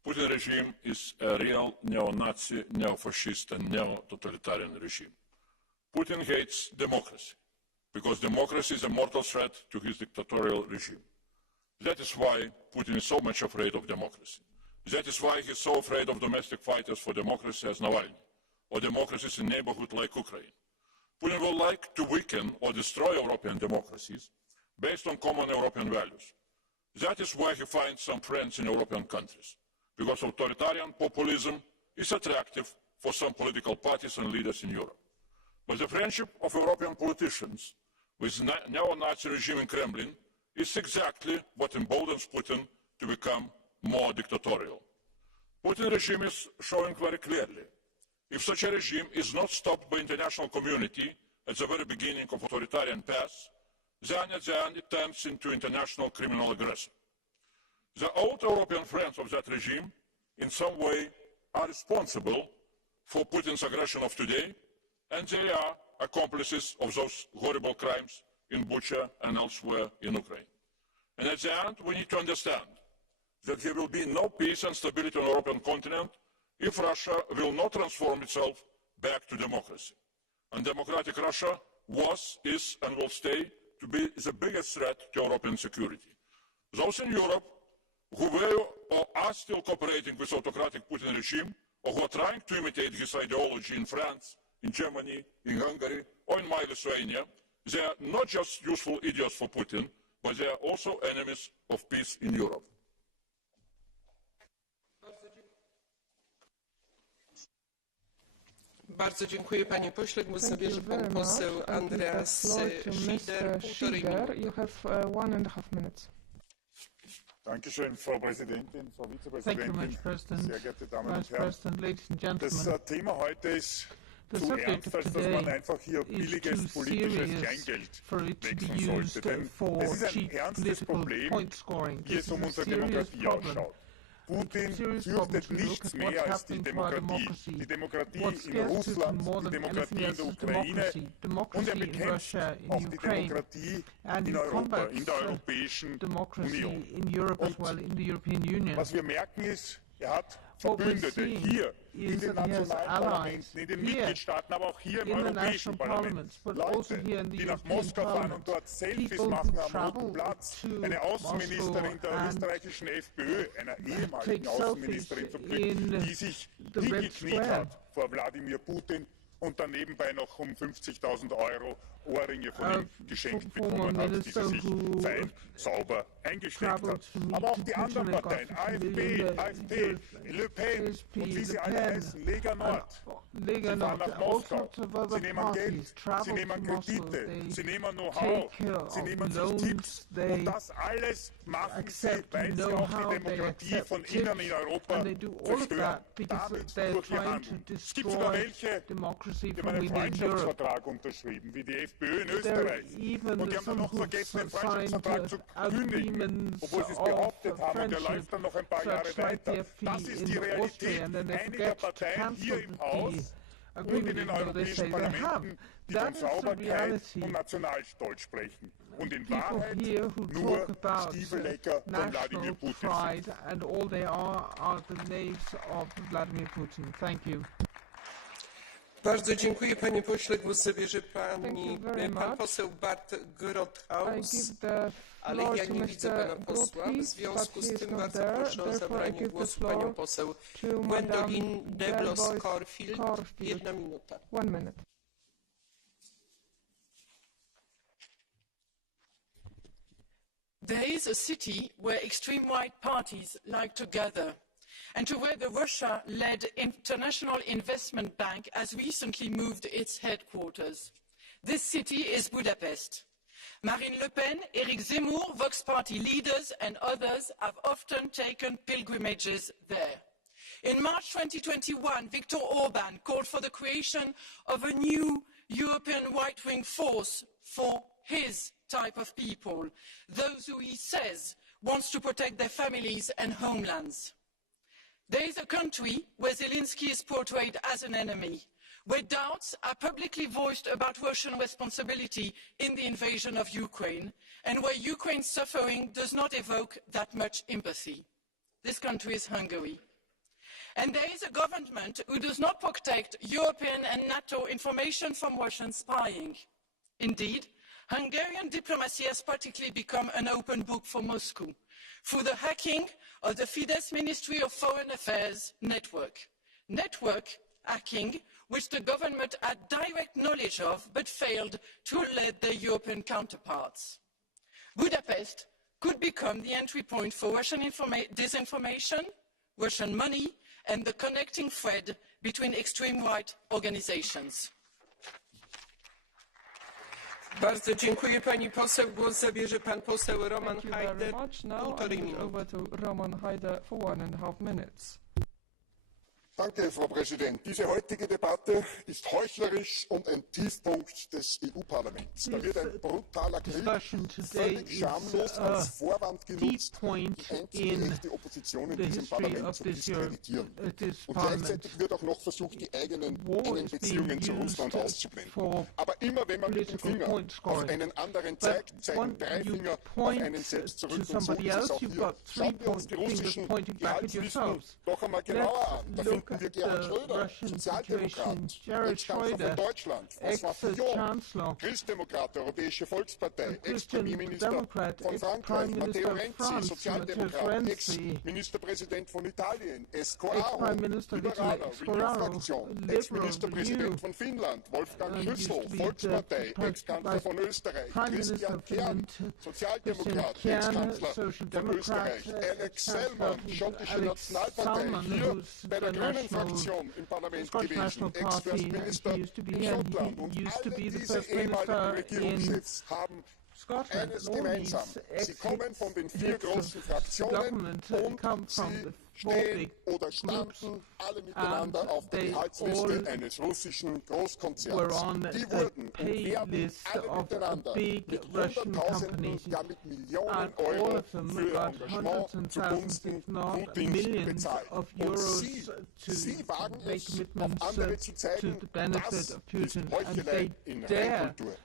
Putin regime is a real neo-Nazi, neo-fascist and neo-totalitarian regime. Putin hates democracy, because democracy is a mortal threat to his dictatorial regime. That is why Putin is so much afraid of democracy. That is why he is so afraid of domestic fighters for democracy as Navalny, or democracies in neighborhoods like Ukraine. Putin would like to weaken or destroy European democracies based on common European values. That is why he finds some friends in European countries. because authoritarian populism is attractive for some political parties and leaders in Europe. But the friendship of European politicians with neo-Nazi regime in Kremlin is exactly what emboldens Putin to become more dictatorial. Putin regime is showing very clearly, if such a regime is not stopped by the international community at the very beginning of authoritarian path, then at the end it turns into international criminal aggressor. The old European friends of that regime in some way are responsible for Putin's aggression of today, and they are accomplices of those horrible crimes in Bucha and elsewhere in Ukraine. And at the end, we need to understand that there will be no peace and stability on the European continent if Russia will not transform itself back to democracy. And democratic Russia was, is, and will stay to be the biggest threat to European security. Those in Europe who were or are still cooperating with autocratic Putin regime, or who are trying to imitate his ideology in France, in Germany, in Hungary, or in my Lithuania, they are not just useful idiots for Putin, but they are also enemies of peace in Europe. Bardzo dziękuję, panie pośle. Głos zabierze pan poseł Andreas Schieder. You have 1.5 minutes. Dankeschön, Frau Präsidentin, Frau Vizepräsidentin, sehr geehrte Damen und Herren. Das Thema heute ist zu ernst, als dass man einfach hier billiges politisches Kleingeld wechseln sollte. Denn es ist ein ernstes Problem, wie es um unsere Demokratie ausschaut. Putin fürchtet nichts mehr als die Demokratie. Die Demokratie in Russland, die Demokratie in der Ukraine und er bekämpft auch die Demokratie in Europa, in der Europäischen Union. Und was wir merken ist, er hat Verbündete hier in den nationalen Parlamenten, in den Mitgliedstaaten, aber auch hier im Europäischen Parlament. Leute, die nach Moskau fahren und dort Selfies machen am Roten Platz. Eine Außenministerin der österreichischen FPÖ, einer ehemaligen Außenministerin zum Glück, die sich hingekniet hat vor Wladimir Putin und dann nebenbei noch um 50.000 € Ohrringe von ihm geschenkt bekommen hat, die sie sich fein sauber eingesteckt hat. Aber auch die anderen Parteien, AfD, AfD, Le Pen und wie sie alle heißen, Lega Nord, sie fahren nach Moskau, sie nehmen Geld, sie nehmen Kredite, sie nehmen Know-how, sie nehmen sich Tipps und das alles machen sie, weil sie auch die Demokratie von innen in Europa zerstören. Damit durch ihr Handeln. Es gibt sogar welche, die haben einen Freundschaftsvertrag unterschrieben, wie die FPÖ in Österreich. Und die haben dann noch vergessen, den Freundschaftsvertrag zu kündigen, obwohl sie es behauptet haben. Und der läuft dann noch ein paar Jahre weiter. Das ist die Realität einiger Parteien hier im Haus und in den europäischen Parlamenten, die von Sauberkeit und Nationalstolz sprechen. Und in Wahrheit nur Stiefelecker von Wladimir Putin sind. Bardzo dziękuję, panie pośle. Głos zabierze pan poseł Bart Grothaus, ale ja nie widzę pana posła. W związku z tym bardzo proszę o zabranie głosu panią poseł Gwendolyn Deblos-Corfield. 1 minuta. 1 minute. There is a city where extreme right parties like to gather, and to where the Russia-led International Investment Bank has recently moved its headquarters. This city is Budapest. Marine Le Pen, Eric Zemmour, Vox Party leaders and others have often taken pilgrimages there. In March 2021, Viktor Orban called for the creation of a new European right-wing force for his type of people, those who he says wants to protect their families and homelands. There is a country where Zelensky is portrayed as an enemy, where doubts are publicly voiced about Russian responsibility in the invasion of Ukraine, and where Ukraine's suffering does not evoke that much empathy. This country is Hungary. And there is a government who does not protect European and NATO information from Russian spying. Indeed, Hungarian diplomacy has practically become an open book for Moscow through the hacking of the Fidesz Ministry of Foreign Affairs network hacking which the government had direct knowledge of but failed to alert their European counterparts. Budapest could become the entry point for Russian disinformation, Russian money and the connecting thread between extreme right organizations. Bardzo dziękuję pani poseł. Głos zabierze pan poseł Roman Hajder. Półtorej minuty. Danke, Frau Präsident. Diese heutige Debatte ist heuchlerisch und ein Tiefpunkt des EU-Parlaments. Da wird ein brutaler Krieg völlig schamlos als Vorwand genutzt, die einzige Opposition in diesem Parlament zu diskreditieren. Und gleichzeitig wird auch noch versucht, die eigenen engen Beziehungen zu Russland auszublenden. Aber immer wenn man mit dem Finger auf einen anderen zeigt, zeigen drei Finger auf einen selbst zurück. Und so ist es auch hier. Schauen wir uns die russischen Gehaltslisten doch einmal genauer an. Da finden wir Gerhard Schröder, Sozialdemokrat, Ex-Kanzler von Deutschland, François Fillon, Christdemokrat, Europäische Volkspartei, Ex-Premierminister von Frankreich, Matteo Renzi, Sozialdemokrat, Ex-Ministerpräsident von Italien, Escoraro, Liberaler, Renew-Fraktion, Ex-Ministerpräsident von Finnland, Wolfgang Schüssel, Volkspartei, Ex-Kanzler von Österreich, Christian Kern, Sozialdemokrat, Ex-Kanzler von Österreich, Alex Salmond, schottische Nationalpartei, hier bei der Grünen Fraktion im Parlament gewesen, Ex-Firstminister in Schottland. Und all diese ehemaligen Regierungschefs haben eines gemeinsam. Sie kommen von den vier großen Fraktionen und sie stehen oder standen alle miteinander auf der Gehaltsliste eines russischen Großkonzerns. Die wurden und werden alle miteinander mit Hunderttausenden, ja mit Millionen Euro für Engagement zugunsten Putins bezahlt. Und Sie wagen es, auf andere zu zeigen, das ist Heuchelei in Reinkultur.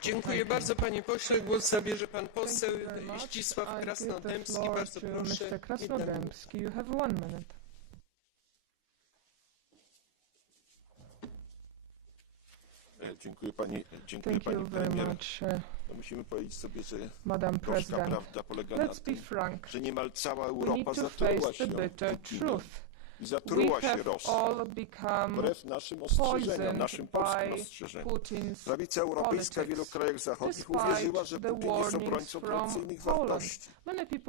Dziękuję bardzo, panie pośle. Głos zabierze pan poseł Ścisław Krasnodębski. Bardzo proszę. You have 1 minute. Dziękuję pani premier. No musimy powiedzieć sobie, że gorzka prawda polega na tym, że niemal cała Europa zatruła się Putinem i zatruła się Rosją. Wbrew naszym ostrzeżeniom, naszym polskim ostrzeżeniom. Prawica europejska w wielu krajach zachodnich uwierzyła, że Putin jest obrońcą tradycyjnych wartości.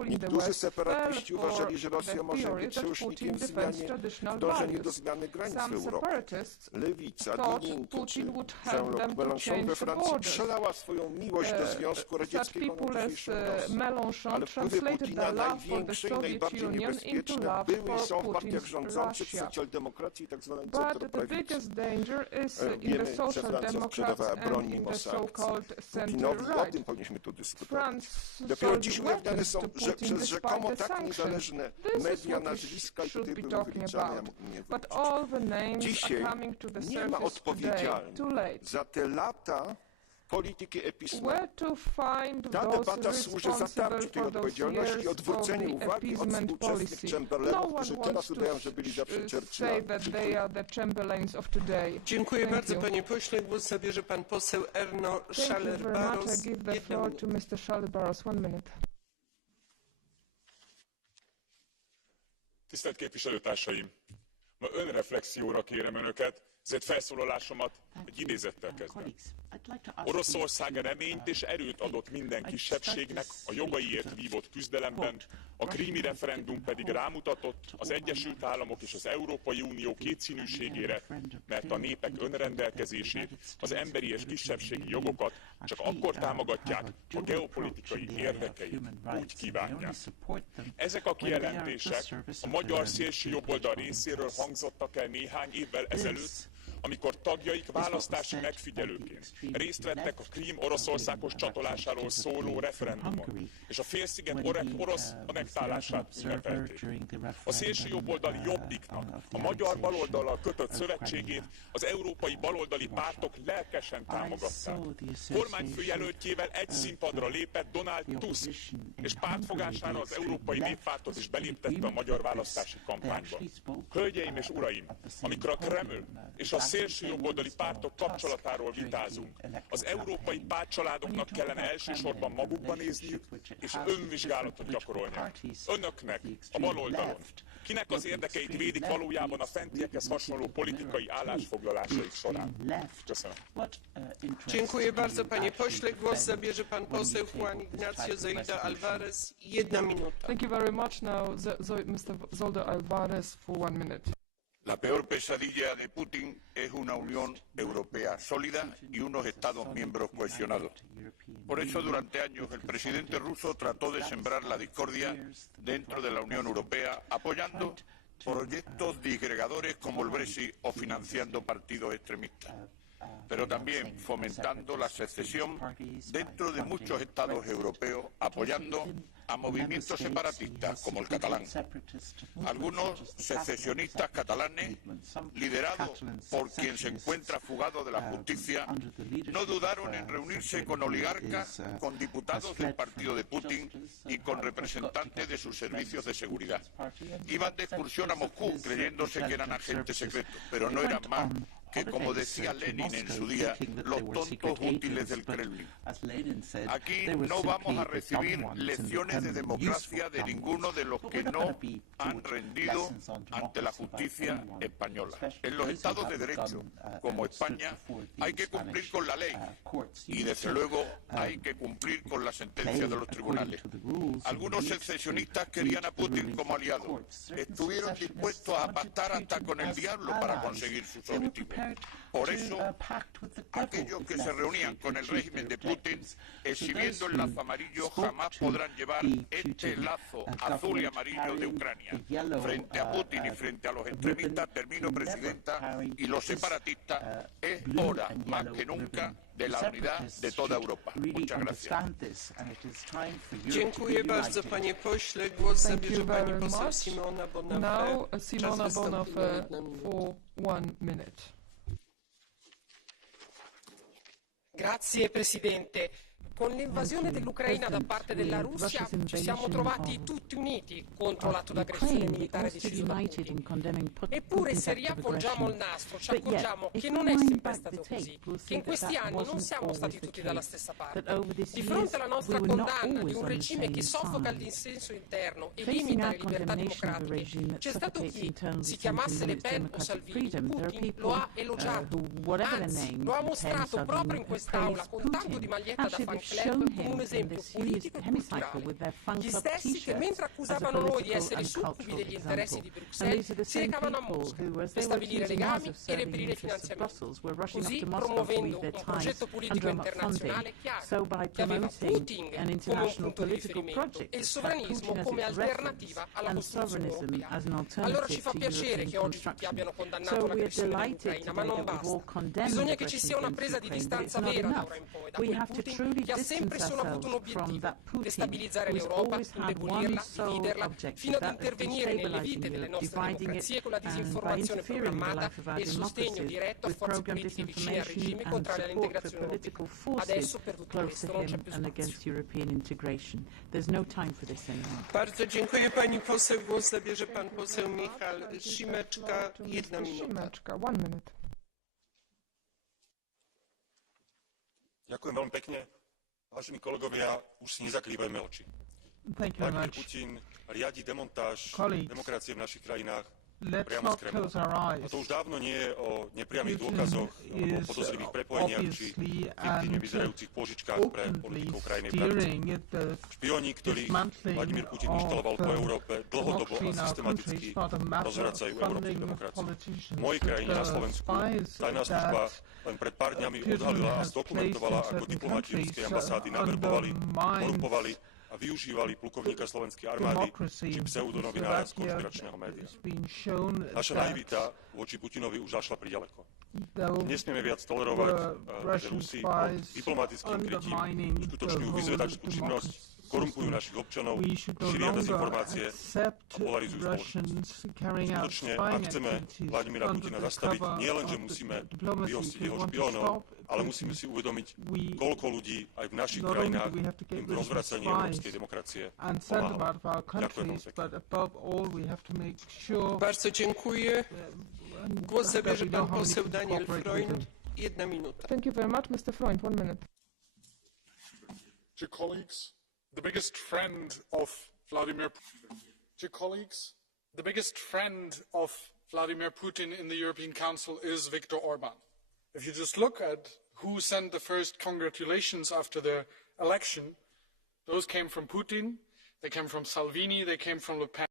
Niektórzy separatyści uważali, że Rosja może być sojusznikiem w dążeniu do zmiany granic w Europie. Lewica, Domingo czy Jean-Luc Mélenchon we Francji przelała swoją miłość do Związku Radzieckiego na dzisiejszą Rosję. Ale wpływy Putina największe i najbardziej niebezpieczne były i są w partiach rządzących, socjaldemokracji i tzw. centroprawicy. Wiemy, że Francja sprzedawała broń mimo sankcji. Putinowi o tym powinniśmy tu dyskutować. Dopiero dziś ujawniane są, że przez rzekomo tak niezależne media nazwiska i tutaj były wyliczane, ja mógłbym nie wyliczyć. Dzisiaj nie ma odpowiedzialnych za te lata polityki epismowej. Ta debata służy zatarciu tej odpowiedzialności i odwróceniu uwagi od współczesnych Chamberlainów, którzy teraz udają, że byli zawsze Churchillami. Dziękuję bardzo, panie pośle. Głos zabierze pan poseł Erno Schaller-Barros. Tisztelt képviselőtársaim! Ma önreflexióra kérem önöket, ezért felszólalásomat egy idézettel kezdem. Oroszország reményt és erőt adott minden kisebbségnek a jogaiért vívott küzdelemben, a krími referendum pedig rámutatott az Egyesült Államok és az Európai Unió kétszínűségére, mert a népek önrendelkezését, az emberi és kisebbségi jogokat csak akkor támogatják, ha geopolitikai érdekeik úgy kívánják. Ezek a kijelentések a magyar szélsőjobboldal részéről hangzottak el néhány évvel ezelőtt, amikor tagjaik választási megfigyelőként részt vettek a Krím Oroszországhoz csatolásáról szóló referendumon, és a félsziget orosz annektálását ünnepelték. A szélsőjobboldali Jobbiknak a magyar baloldallal kötött szövetségét az európai baloldali pártok lelkesen támogatták. Kormányfőjelöltjével egy színpadra lépett Donald Tusk, és pártfogására az Európai Néppártot is beléptette a magyar választási kampányba. Hölgyeim és uraim, amikor a Kreml és a szélsőjobboldali pártok kapcsolatáról vitázunk. Az európai pártcsaládoknak kellene elsősorban magukba nézniük, és önvizsgálatot gyakorolniuk. Önöknek, a baloldalon. Kinek az érdekeit védik valójában a fentiekhez hasonló politikai állásfoglalásaik során? Köszönöm. Dziękuję bardzo, panie pośle. Głos zabierze pan poseł Juan Ignacio Zoida Alvarez. 1 minuta. Thank you very much. Now, Mr. Zolda Alvarez for 1 minute. La peor pesadilla de Putin es una Unión Europea sólida y unos Estados miembros cohesionados. Por eso, durante años, el presidente ruso trató de sembrar la discordia dentro de la Unión Europea, apoyando proyectos disgregadores como el Brexit o financiando partidos extremistas, pero también fomentando la secesión dentro de muchos Estados europeos, apoyando a movimientos separatistas como el catalán. Algunos secesionistas catalanes, liderados por quien se encuentra fugado de la justicia, no dudaron en reunirse con oligarcas, con diputados del partido de Putin y con representantes de sus servicios de seguridad. Iban de excursión a Moscú creyéndose que eran agentes secretos, pero no eran más que, como decía Lenin en su día, los tontos útiles del Kremlin. Aquí no vamos a recibir lecciones de democracia de ninguno de los que no han rendido ante la justicia española. En los Estados de Derecho, como España, hay que cumplir con la ley y, desde luego, hay que cumplir con la sentencia de los tribunales. Algunos secesionistas querían a Putin como aliado. Estuvieron dispuestos a pactar hasta con el diablo para conseguir sus objetivos. Por eso, aquellos que se reunían con el régimen de Putin, exhibiendo el lazo amarillo, jamás podrán llevar este lazo azul y amarillo de Ucrania. Frente a Putin y frente a los extremistas, termino, Presidenta, y los separatistas, es hora, más que nunca, de la unidad de toda Europa. Muchas gracias. Dziękuję bardzo, panie pośle. Głos zabierze pani poseł Simona Bonafè. Now, Simona Bonafè for 1 minute. Grazie Presidente. Con l'invasione dell'Ucraina da parte della Russia ci siamo trovati tutti uniti contro l'atto d'aggressione militare deciso da Putin. Eppure se riavvolgiamo il nastro ci accorgiamo che non è sempre stato così, che in questi anni non siamo stati tutti dalla stessa parte. Di fronte alla nostra condanna di un regime che soffoca il dissenso interno e limita le libertà democratiche, c'è stato chi, si chiamasse Le Pen o Salvini, Putin lo ha elogiato, anzi lo ha mostrato proprio in quest'Aula con tanto di maglietta da fan club come un esempio politico e culturale. Gli stessi che mentre accusavano noi di essere succubi degli interessi di Bruxelles si recavano a Mosca per stabilire legami e reperire finanziamenti, così promuovendo un progetto politico internazionale chiaro che aveva Putin come un punto di riferimento e il sovranismo come alternativa alla costruzione europea. Allora ci fa piacere che oggi tutti abbiano condannato l'aggressione dell'Ucraina, ma non basta. Bisogna che ci sia una presa di distanza vera da ora in poi da quel Putin che ha sempre solo avuto un obiettivo: destabilizzare l'Europa, indebolirla, dividerla, fino ad intervenire nelle vite delle nostre democrazie con la disinformazione programmata e il sostegno diretto a forze politiche vicine al regime contrarie all'integrazione europea. Adesso per tutto questo non c'è più spazio. Bardzo dziękuję pani poseł. Głos zabierze pan poseł Michal Šimečka. 1 minuta. Ďakujem veľmi pekne. Vážení kolegovia, už si nezakrývajme oči. Vladimír Putin riadi demontáž demokracie v našich krajinách priamo z Kremla. A to už dávno nie je o nepriamých dôkazoch, o podozrivých prepojeniach či fiktívne vyzerajúcich pôžičkách pre politikov krajnej pravice. Špioni, ktorých Vladimír Putin inštaloval po Európe, dlhodobo a systematicky rozvracajú európsku demokraciu. V mojej krajine na Slovensku tajná služba len pred pár dňami odhalila a zdokumentovala, ako diplomati ruskej ambasády naverbovali, korumpovali a využívali plukovníka slovenskej armády či pseudonovinára z konšpiračného média. Naša naivita voči Putinovi už zašla priďaleko. Nesmieme viac tolerovať, že Rusi pod diplomatickým krytím uskutočňujú vyzvedačskú činnosť, korumpujú našich občanov, šíria dezinformácie a polarizujú spoločnosť. Skutočne, ak chceme Vladimíra Putina zastaviť, nielen, že musíme vyhostiť jeho špiónov, ale musíme si uvedomiť, koľko ľudí aj v našich krajinách im v rozvracaní európskej demokracie pomáhalo. Ďakujem veľmi pekne. Bardzo dziękuję. Głos zabierze pan poseł Daniel Freund. 1 minuta. Thank you very much, Mr. Freund. 1 minute. Dear colleagues, the biggest friend of Vladimir Putin in the European Council is Viktor Orban. If you just look at who sent the first congratulations after the election, those came from Putin, they came from Salvini, they came from Le Pen.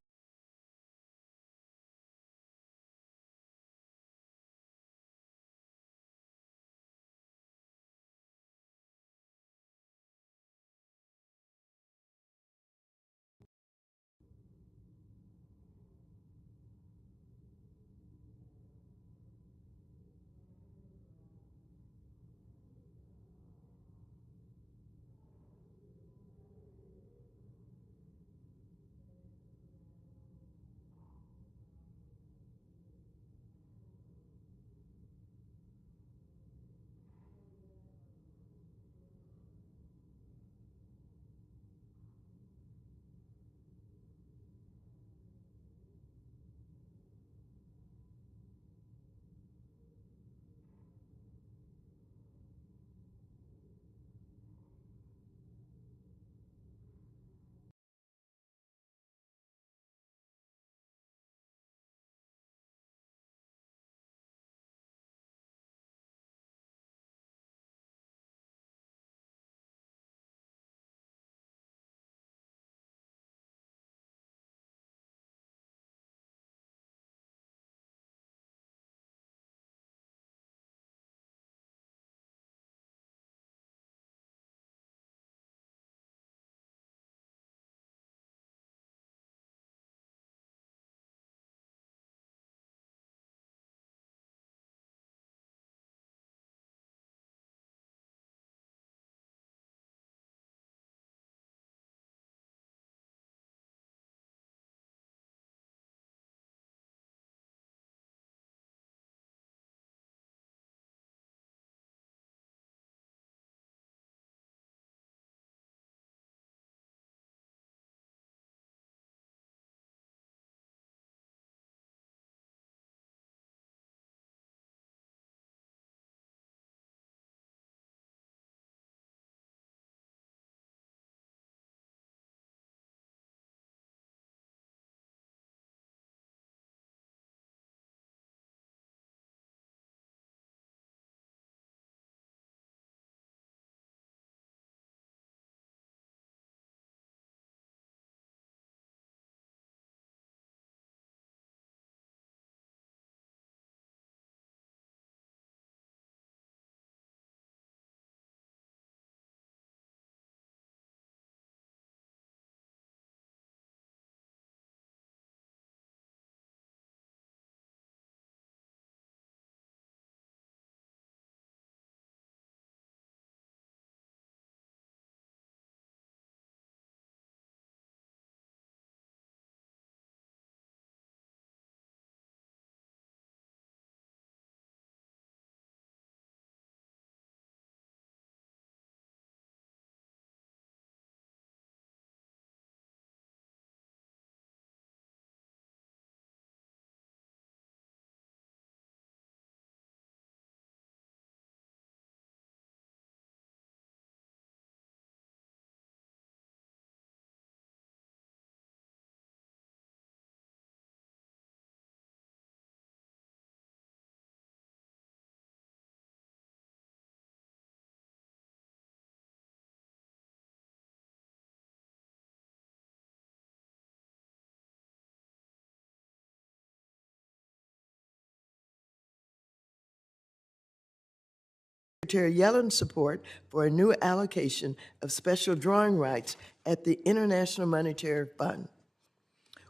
Secretary Yellen's support for a new allocation of special drawing rights at the International Monetary Fund,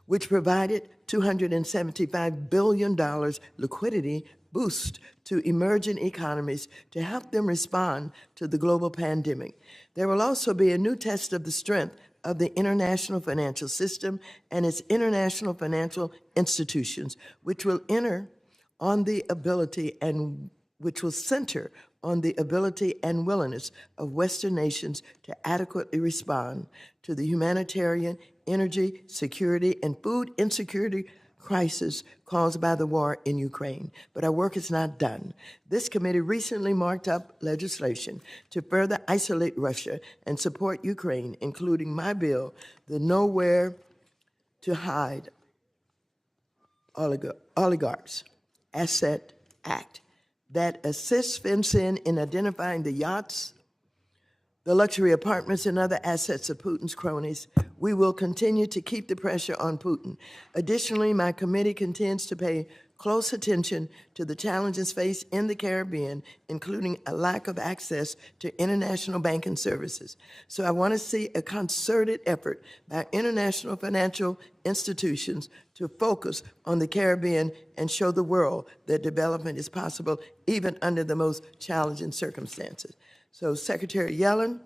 which provided $275 billion liquidity boost to emerging economies to help them respond to the global pandemic. There will also be a new test of the strength of the international financial system and its international financial institutions, which will center on the ability and willingness of Western nations to adequately respond to the humanitarian, energy, security, and food insecurity crisis caused by the war in Ukraine, but our work is not done. This committee recently marked up legislation to further isolate Russia and support Ukraine, including my bill, the Nowhere to Hide Oligarchs Asset Act, that assists FinCEN in identifying the yachts, the luxury apartments, and other assets of Putin's cronies. We will continue to keep the pressure on Putin. Additionally, my committee intends to pay close attention to the challenges faced in the Caribbean, including a lack of access to international banking services. So I want to see a concerted effort by international financial institutions to focus on the Caribbean and show the world that development is possible even under the most challenging circumstances. So, Secretary Yellen,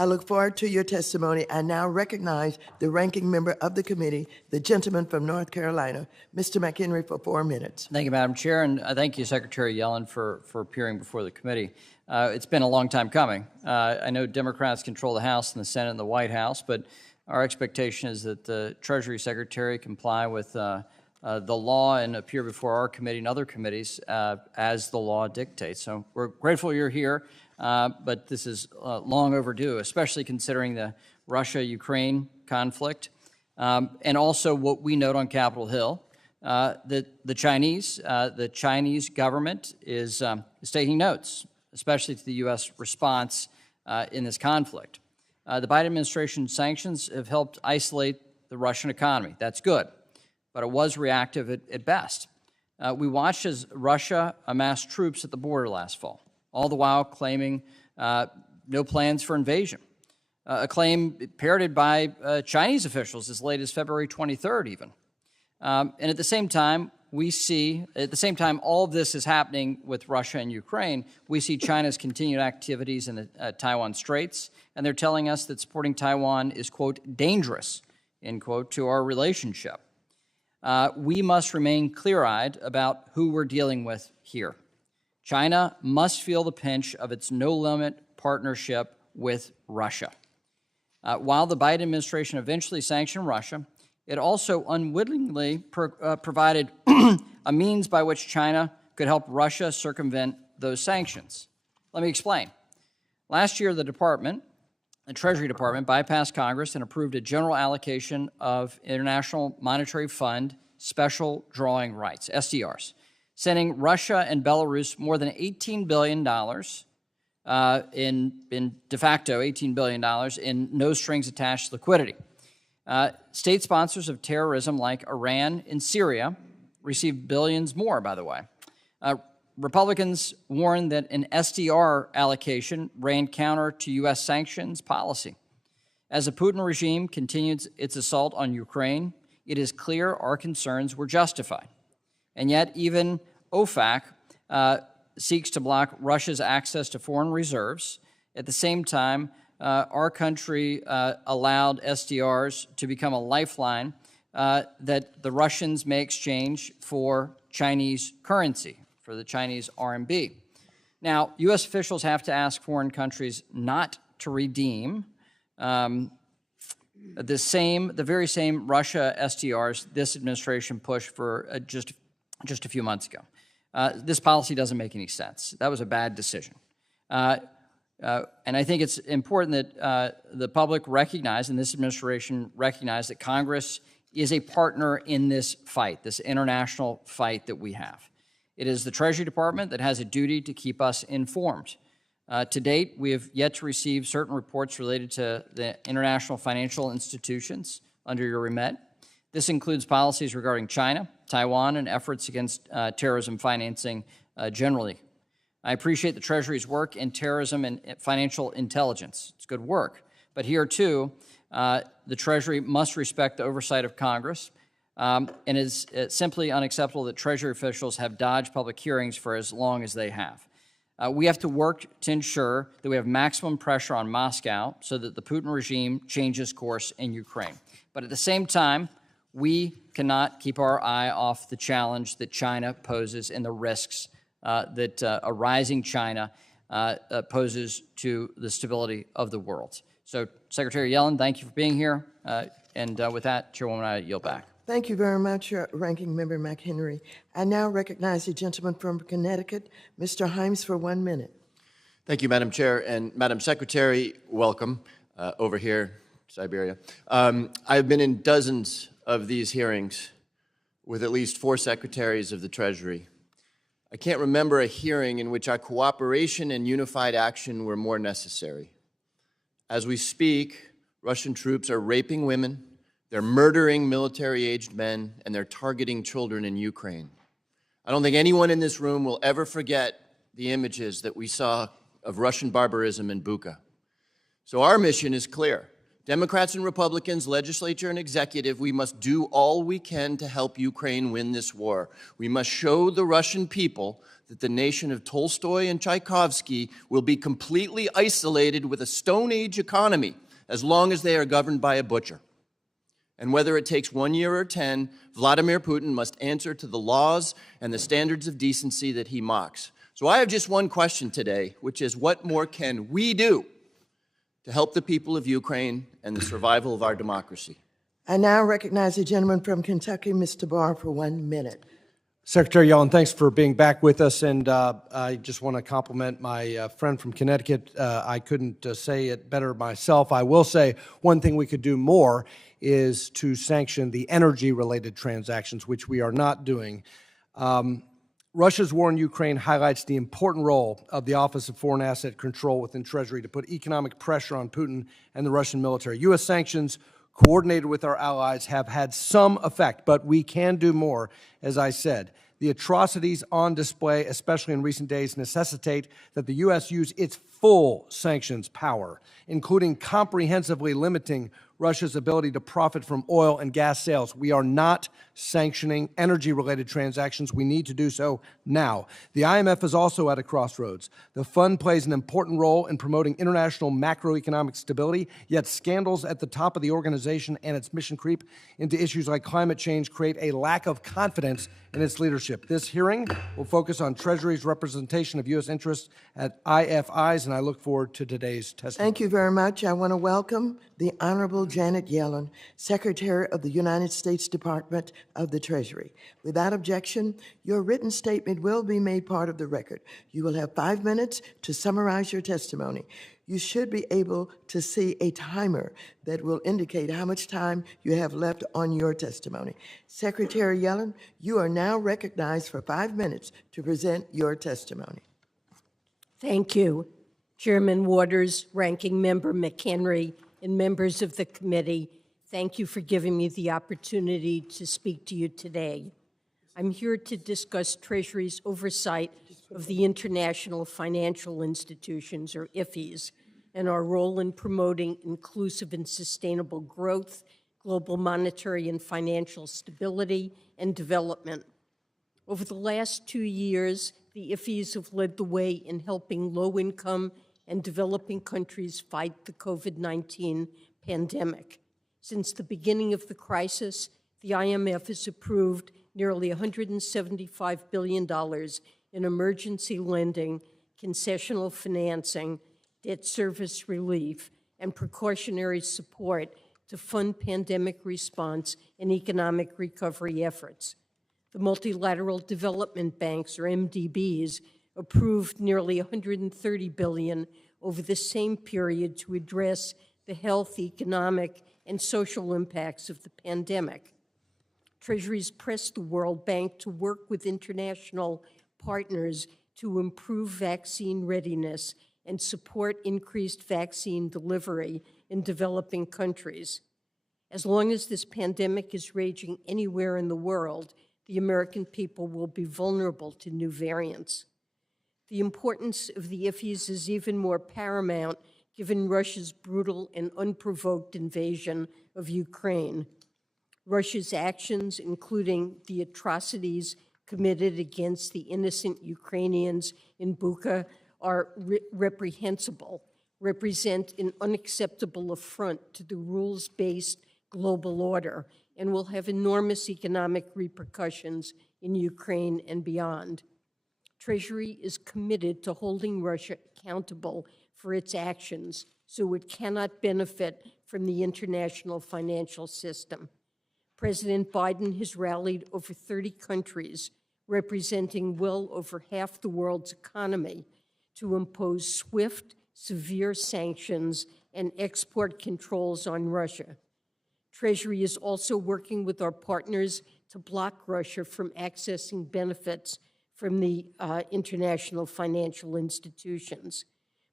I look forward to your testimony. I now recognize the ranking member of the committee, the gentleman from North Carolina, Mr. McHenry, for 4 minutes. Thank you, Madam Chair, and thank you, Secretary Yellen, for appearing before the committee. It's been a long time coming. I know Democrats control the House and the Senate and the White House, but our expectation is that the Treasury Secretary comply with the law and appear before our committee and other committees as the law dictates. So we're grateful you're here. But this is long overdue, especially considering the Russia-Ukraine conflict, and also what we note on Capitol Hill, that the Chinese government is taking notes, especially to the U.S. response in this conflict. The Biden administration's sanctions have helped isolate the Russian economy. That's good, but it was reactive at best. We watched as Russia amassed troops at the border last fall, all the while claiming no plans for invasion, a claim parroted by Chinese officials as late as February 23rd even. And at the same time, all of this is happening with Russia and Ukraine, we see China's continued activities in the Taiwan Straits, and they're telling us that supporting Taiwan is, quote, dangerous, end quote, to our relationship. We must remain clear-eyed about who we're dealing with here. China must feel the pinch of its no-limit partnership with Russia. While the Biden administration eventually sanctioned Russia, it also unwittingly provided a means by which China could help Russia circumvent those sanctions. Let me explain. Last year, the Treasury Department bypassed Congress and approved a general allocation of International Monetary Fund special drawing rights, SDRs, sending Russia and Belarus more than $18 billion in de facto $18 billion in no-strings-attached liquidity. State sponsors of terrorism like Iran and Syria received billions more, by the way. Republicans warned that an SDR allocation ran counter to U.S. sanctions policy. As the Putin regime continues its assault on Ukraine, it is clear our concerns were justified. And yet even OFAC seeks to block Russia's access to foreign reserves. At the same time, our country allowed SDRs to become a lifeline that the Russians may exchange for Chinese currency, for the Chinese RMB. Now, U.S. officials have to ask foreign countries not to redeem the very same Russia SDRs this administration pushed for just a few months ago. This policy doesn't make any sense. That was a bad decision. And I think it's important that the public recognize, and this administration recognize, that Congress is a partner in this fight, this international fight that we have. It is the Treasury Department that has a duty to keep us informed. To date, we have yet to receive certain reports related to the international financial institutions under your remit. This includes policies regarding China, Taiwan, and efforts against terrorism financing generally. I appreciate the Treasury's work in terrorism and financial intelligence. It's good work. But here, too, the Treasury must respect the oversight of Congress, and it is simply unacceptable that Treasury officials have dodged public hearings for as long as they have. We have to work to ensure that we have maximum pressure on Moscow so that the Putin regime changes course in Ukraine. But at the same time, we cannot keep our eye off the challenge that China poses and the risks that a rising China poses to the stability of the world. So, Secretary Yellen, thank you for being here. And with that, Chairwoman, I yield back. Thank you very much, Ranking Member McHenry. I now recognize the gentleman from Connecticut, Mr. Himes, for 1 minute. Thank you, Madam Chair. And Madam Secretary, welcome over here, Siberia. I've been in dozens of these hearings with at least 4 secretaries of the Treasury. I can't remember a hearing in which our cooperation and unified action were more necessary. As we speak, Russian troops are raping women, they're murdering military-aged men, and they're targeting children in Ukraine. I don't think anyone in this room will ever forget the images that we saw of Russian barbarism in Bucha. So our mission is clear. Democrats and Republicans, legislature and executive, we must do all we can to help Ukraine win this war. We must show the Russian people that the nation of Tolstoy and Tchaikovsky will be completely isolated with a Stone Age economy as long as they are governed by a butcher. And whether it takes 1 year or 10, Vladimir Putin must answer to the laws and the standards of decency that he mocks. So I have just one question today, which is what more can we do to help the people of Ukraine and the survival of our democracy? I now recognize the gentleman from Kentucky, Mr. Barr, for 1 minute. Secretary Yellen, thanks for being back with us, and I just want to compliment my friend from Connecticut. I couldn't say it better myself. I will say one thing we could do more is to sanction the energy-related transactions, which we are not doing. Russia's war in Ukraine highlights the important role of the Office of Foreign Asset Control within Treasury to put economic pressure on Putin and the Russian military. U.S. sanctions, coordinated with our allies, have had some effect, but we can do more, as I said. The atrocities on display, especially in recent days, necessitate that the U.S. use its full sanctions power, including comprehensively limiting Russia's ability to profit from oil and gas sales. We are not sanctioning energy-related transactions. We need to do so now. The IMF is also at a crossroads. The fund plays an important role in promoting international macroeconomic stability, yet scandals at the top of the organization and its mission creep into issues like climate change create a lack of confidence in its leadership. This hearing will focus on Treasury's representation of U.S. interests at IFIs, and I look forward to today's testimony. Thank you very much. I want to welcome the Honorable Janet Yellen, Secretary of the United States Department of the Treasury. Without objection, your written statement will be made part of the record. You will have 5 minutes to summarize your testimony. You should be able to see a timer that will indicate how much time you have left on your testimony. Secretary Yellen, you are now recognized for 5 minutes to present your testimony. Thank you. Chairman Waters, Ranking Member McHenry, and members of the committee, thank you for giving me the opportunity to speak to you today. I'm here to discuss Treasury's oversight of the international financial institutions, or IFIs, and our role in promoting inclusive and sustainable growth, global monetary and financial stability, and development. Over the last 2 years, the IFIs have led the way in helping low-income and developing countries fight the COVID-19 pandemic. Since the beginning of the crisis, the IMF has approved nearly $175 billion in emergency lending, concessional financing, debt service relief, and precautionary support to fund pandemic response and economic recovery efforts. The multilateral development banks, or MDBs, approved nearly $130 billion over the same period to address the health, economic, and social impacts of the pandemic. Treasuries pressed the World Bank to work with international partners to improve vaccine readiness and support increased vaccine delivery in developing countries. As long as this pandemic is raging anywhere in the world, the American people will be vulnerable to new variants. The importance of the IFIs is even more paramount given Russia's brutal and unprovoked invasion of Ukraine. Russia's actions, including the atrocities committed against the innocent Ukrainians in Bucha, are reprehensible, represent an unacceptable affront to the rules-based global order, and will have enormous economic repercussions in Ukraine and beyond. Treasury is committed to holding Russia accountable for its actions, so it cannot benefit from the international financial system. President Biden has rallied over 30 countries, representing well over half the world's economy, to impose swift, severe sanctions and export controls on Russia. Treasury is also working with our partners to block Russia from accessing benefits from the international financial institutions.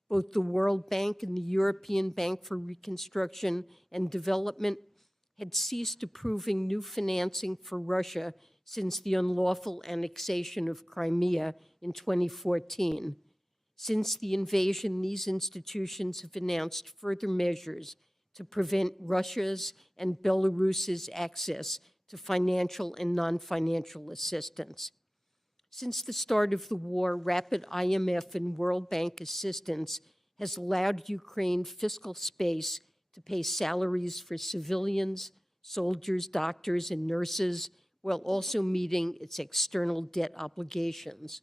Both the World Bank and the European Bank for Reconstruction and Development had ceased approving new financing for Russia since the unlawful annexation of Crimea in 2014. Since the invasion, these institutions have announced further measures to prevent Russia's and Belarus's access to financial and non-financial assistance. Since the start of the war, rapid IMF and World Bank assistance has allowed Ukraine fiscal space to pay salaries for civilians, soldiers, doctors, and nurses, while also meeting its external debt obligations.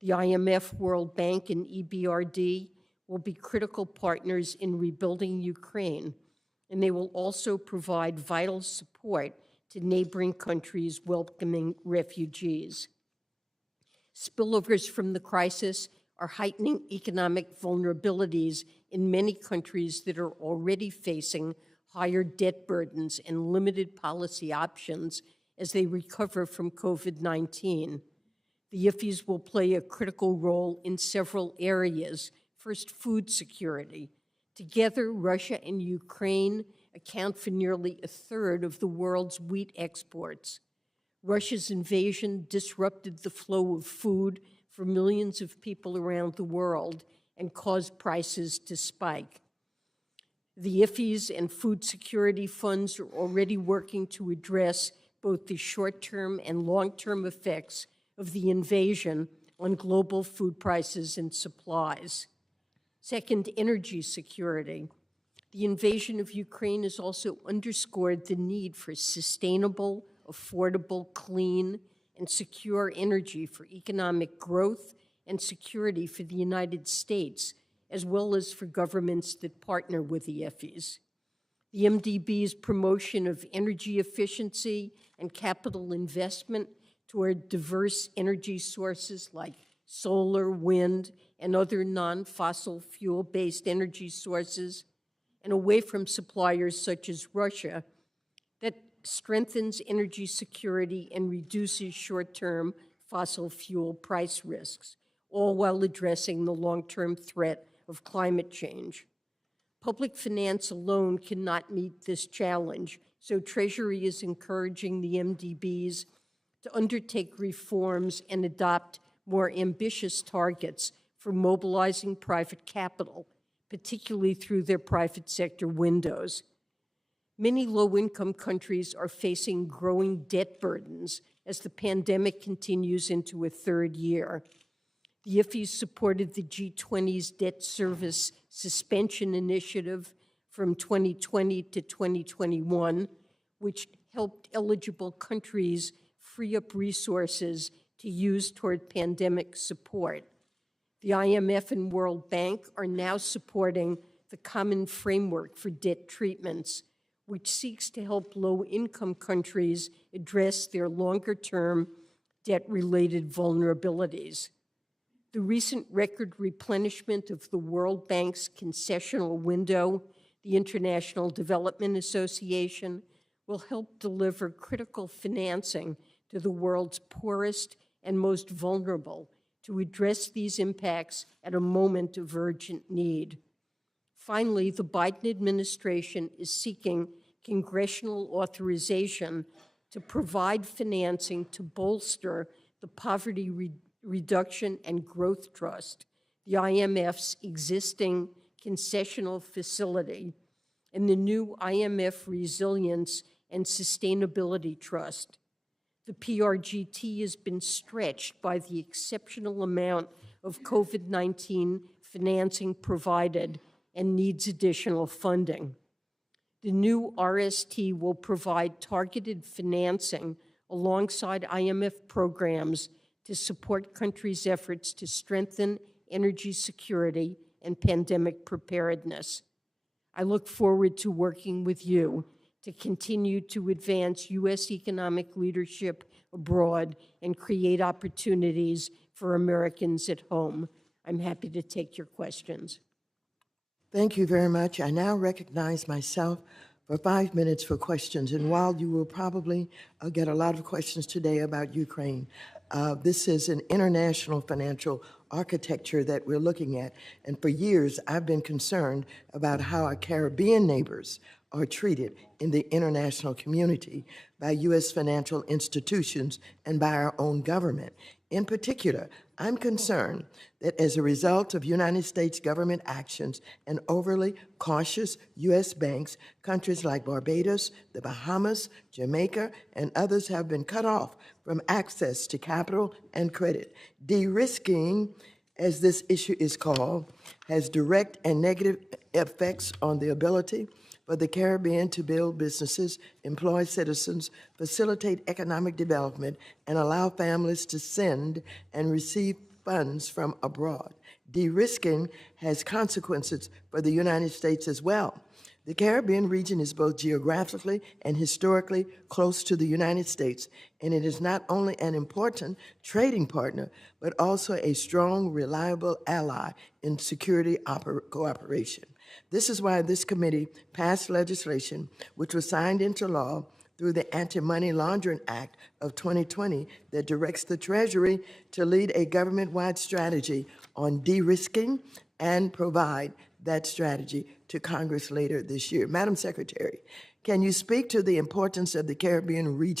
The IMF, World Bank, and EBRD will be critical partners in rebuilding Ukraine, and they will also provide vital support to neighboring countries welcoming refugees. Spillovers from the crisis are heightening economic vulnerabilities in many countries that are already facing higher debt burdens and limited policy options as they recover from COVID-19. The IFIs will play a critical role in several areas. First, food security. Together, Russia and Ukraine account for nearly a third of the world's wheat exports. Russia's invasion disrupted the flow of food for millions of people around the world and caused prices to spike. The IFIs and food security funds are already working to address both the short-term and long-term effects of the invasion on global food prices and supplies. Second, energy security. The invasion of Ukraine has also underscored the need for sustainable, affordable, clean, and secure energy for economic growth and security for the United States, as well as for governments that partner with the IFIs. The MDB's promotion of energy efficiency and capital investment toward diverse energy sources like solar, wind, and other non-fossil fuel-based energy sources, and away from suppliers such as Russia, that strengthens energy security and reduces short-term fossil fuel price risks, all while addressing the long-term threat of climate change. Public finance alone cannot meet this challenge, so Treasury is encouraging the MDBs to undertake reforms and adopt more ambitious targets for mobilizing private capital, particularly through their private sector windows. Many low-income countries are facing growing debt burdens as the pandemic continues into a third year. The IFIs supported the G20's debt service suspension initiative from 2020 to 2021, which helped eligible countries free up resources to use toward pandemic support. The IMF and World Bank are now supporting the Common Framework for Debt Treatments, which seeks to help low-income countries address their longer-term debt-related vulnerabilities. The recent record replenishment of the World Bank's concessional window, the International Development Association, will help deliver critical financing to the world's poorest and most vulnerable to address these impacts at a moment of urgent need. Finally, the Biden administration is seeking congressional authorization to provide financing to bolster the Poverty Reduction and Growth Trust, the IMF's existing concessional facility, and the new IMF Resilience and Sustainability Trust. The PRGT has been stretched by the exceptional amount of COVID-19 financing provided and needs additional funding. The new RST will provide targeted financing alongside IMF programs to support countries' efforts to strengthen energy security and pandemic preparedness. I look forward to working with you to continue to advance U.S. economic leadership abroad and create opportunities for Americans at home. I'm happy to take your questions. Thank you very much. I now recognize myself for 5 minutes for questions. And while you will probably get a lot of questions today about Ukraine, this is an international financial architecture that we're looking at. And for years, I've been concerned about how our Caribbean neighbors are treated in the international community by U.S. financial institutions and by our own government. In particular, I'm concerned that as a result of United States government actions and overly cautious U.S. banks, countries like Barbados, the Bahamas, Jamaica, and others have been cut off from access to capital and credit. De-risking, as this issue is called, has direct and negative effects on the ability for the Caribbean to build businesses, employ citizens, facilitate economic development, and allow families to send and receive funds from abroad. De-risking has consequences for the United States as well. The Caribbean region is both geographically and historically close to the United States, and it is not only an important trading partner, but also a strong, reliable ally in security cooperation. This is why this committee passed legislation which was signed into law through the Anti-Money Laundering Act of 2020 that directs the Treasury to lead a government-wide strategy on de-risking and provide that strategy to Congress later this year. Madam Secretary, can you speak to the importance of the Caribbean region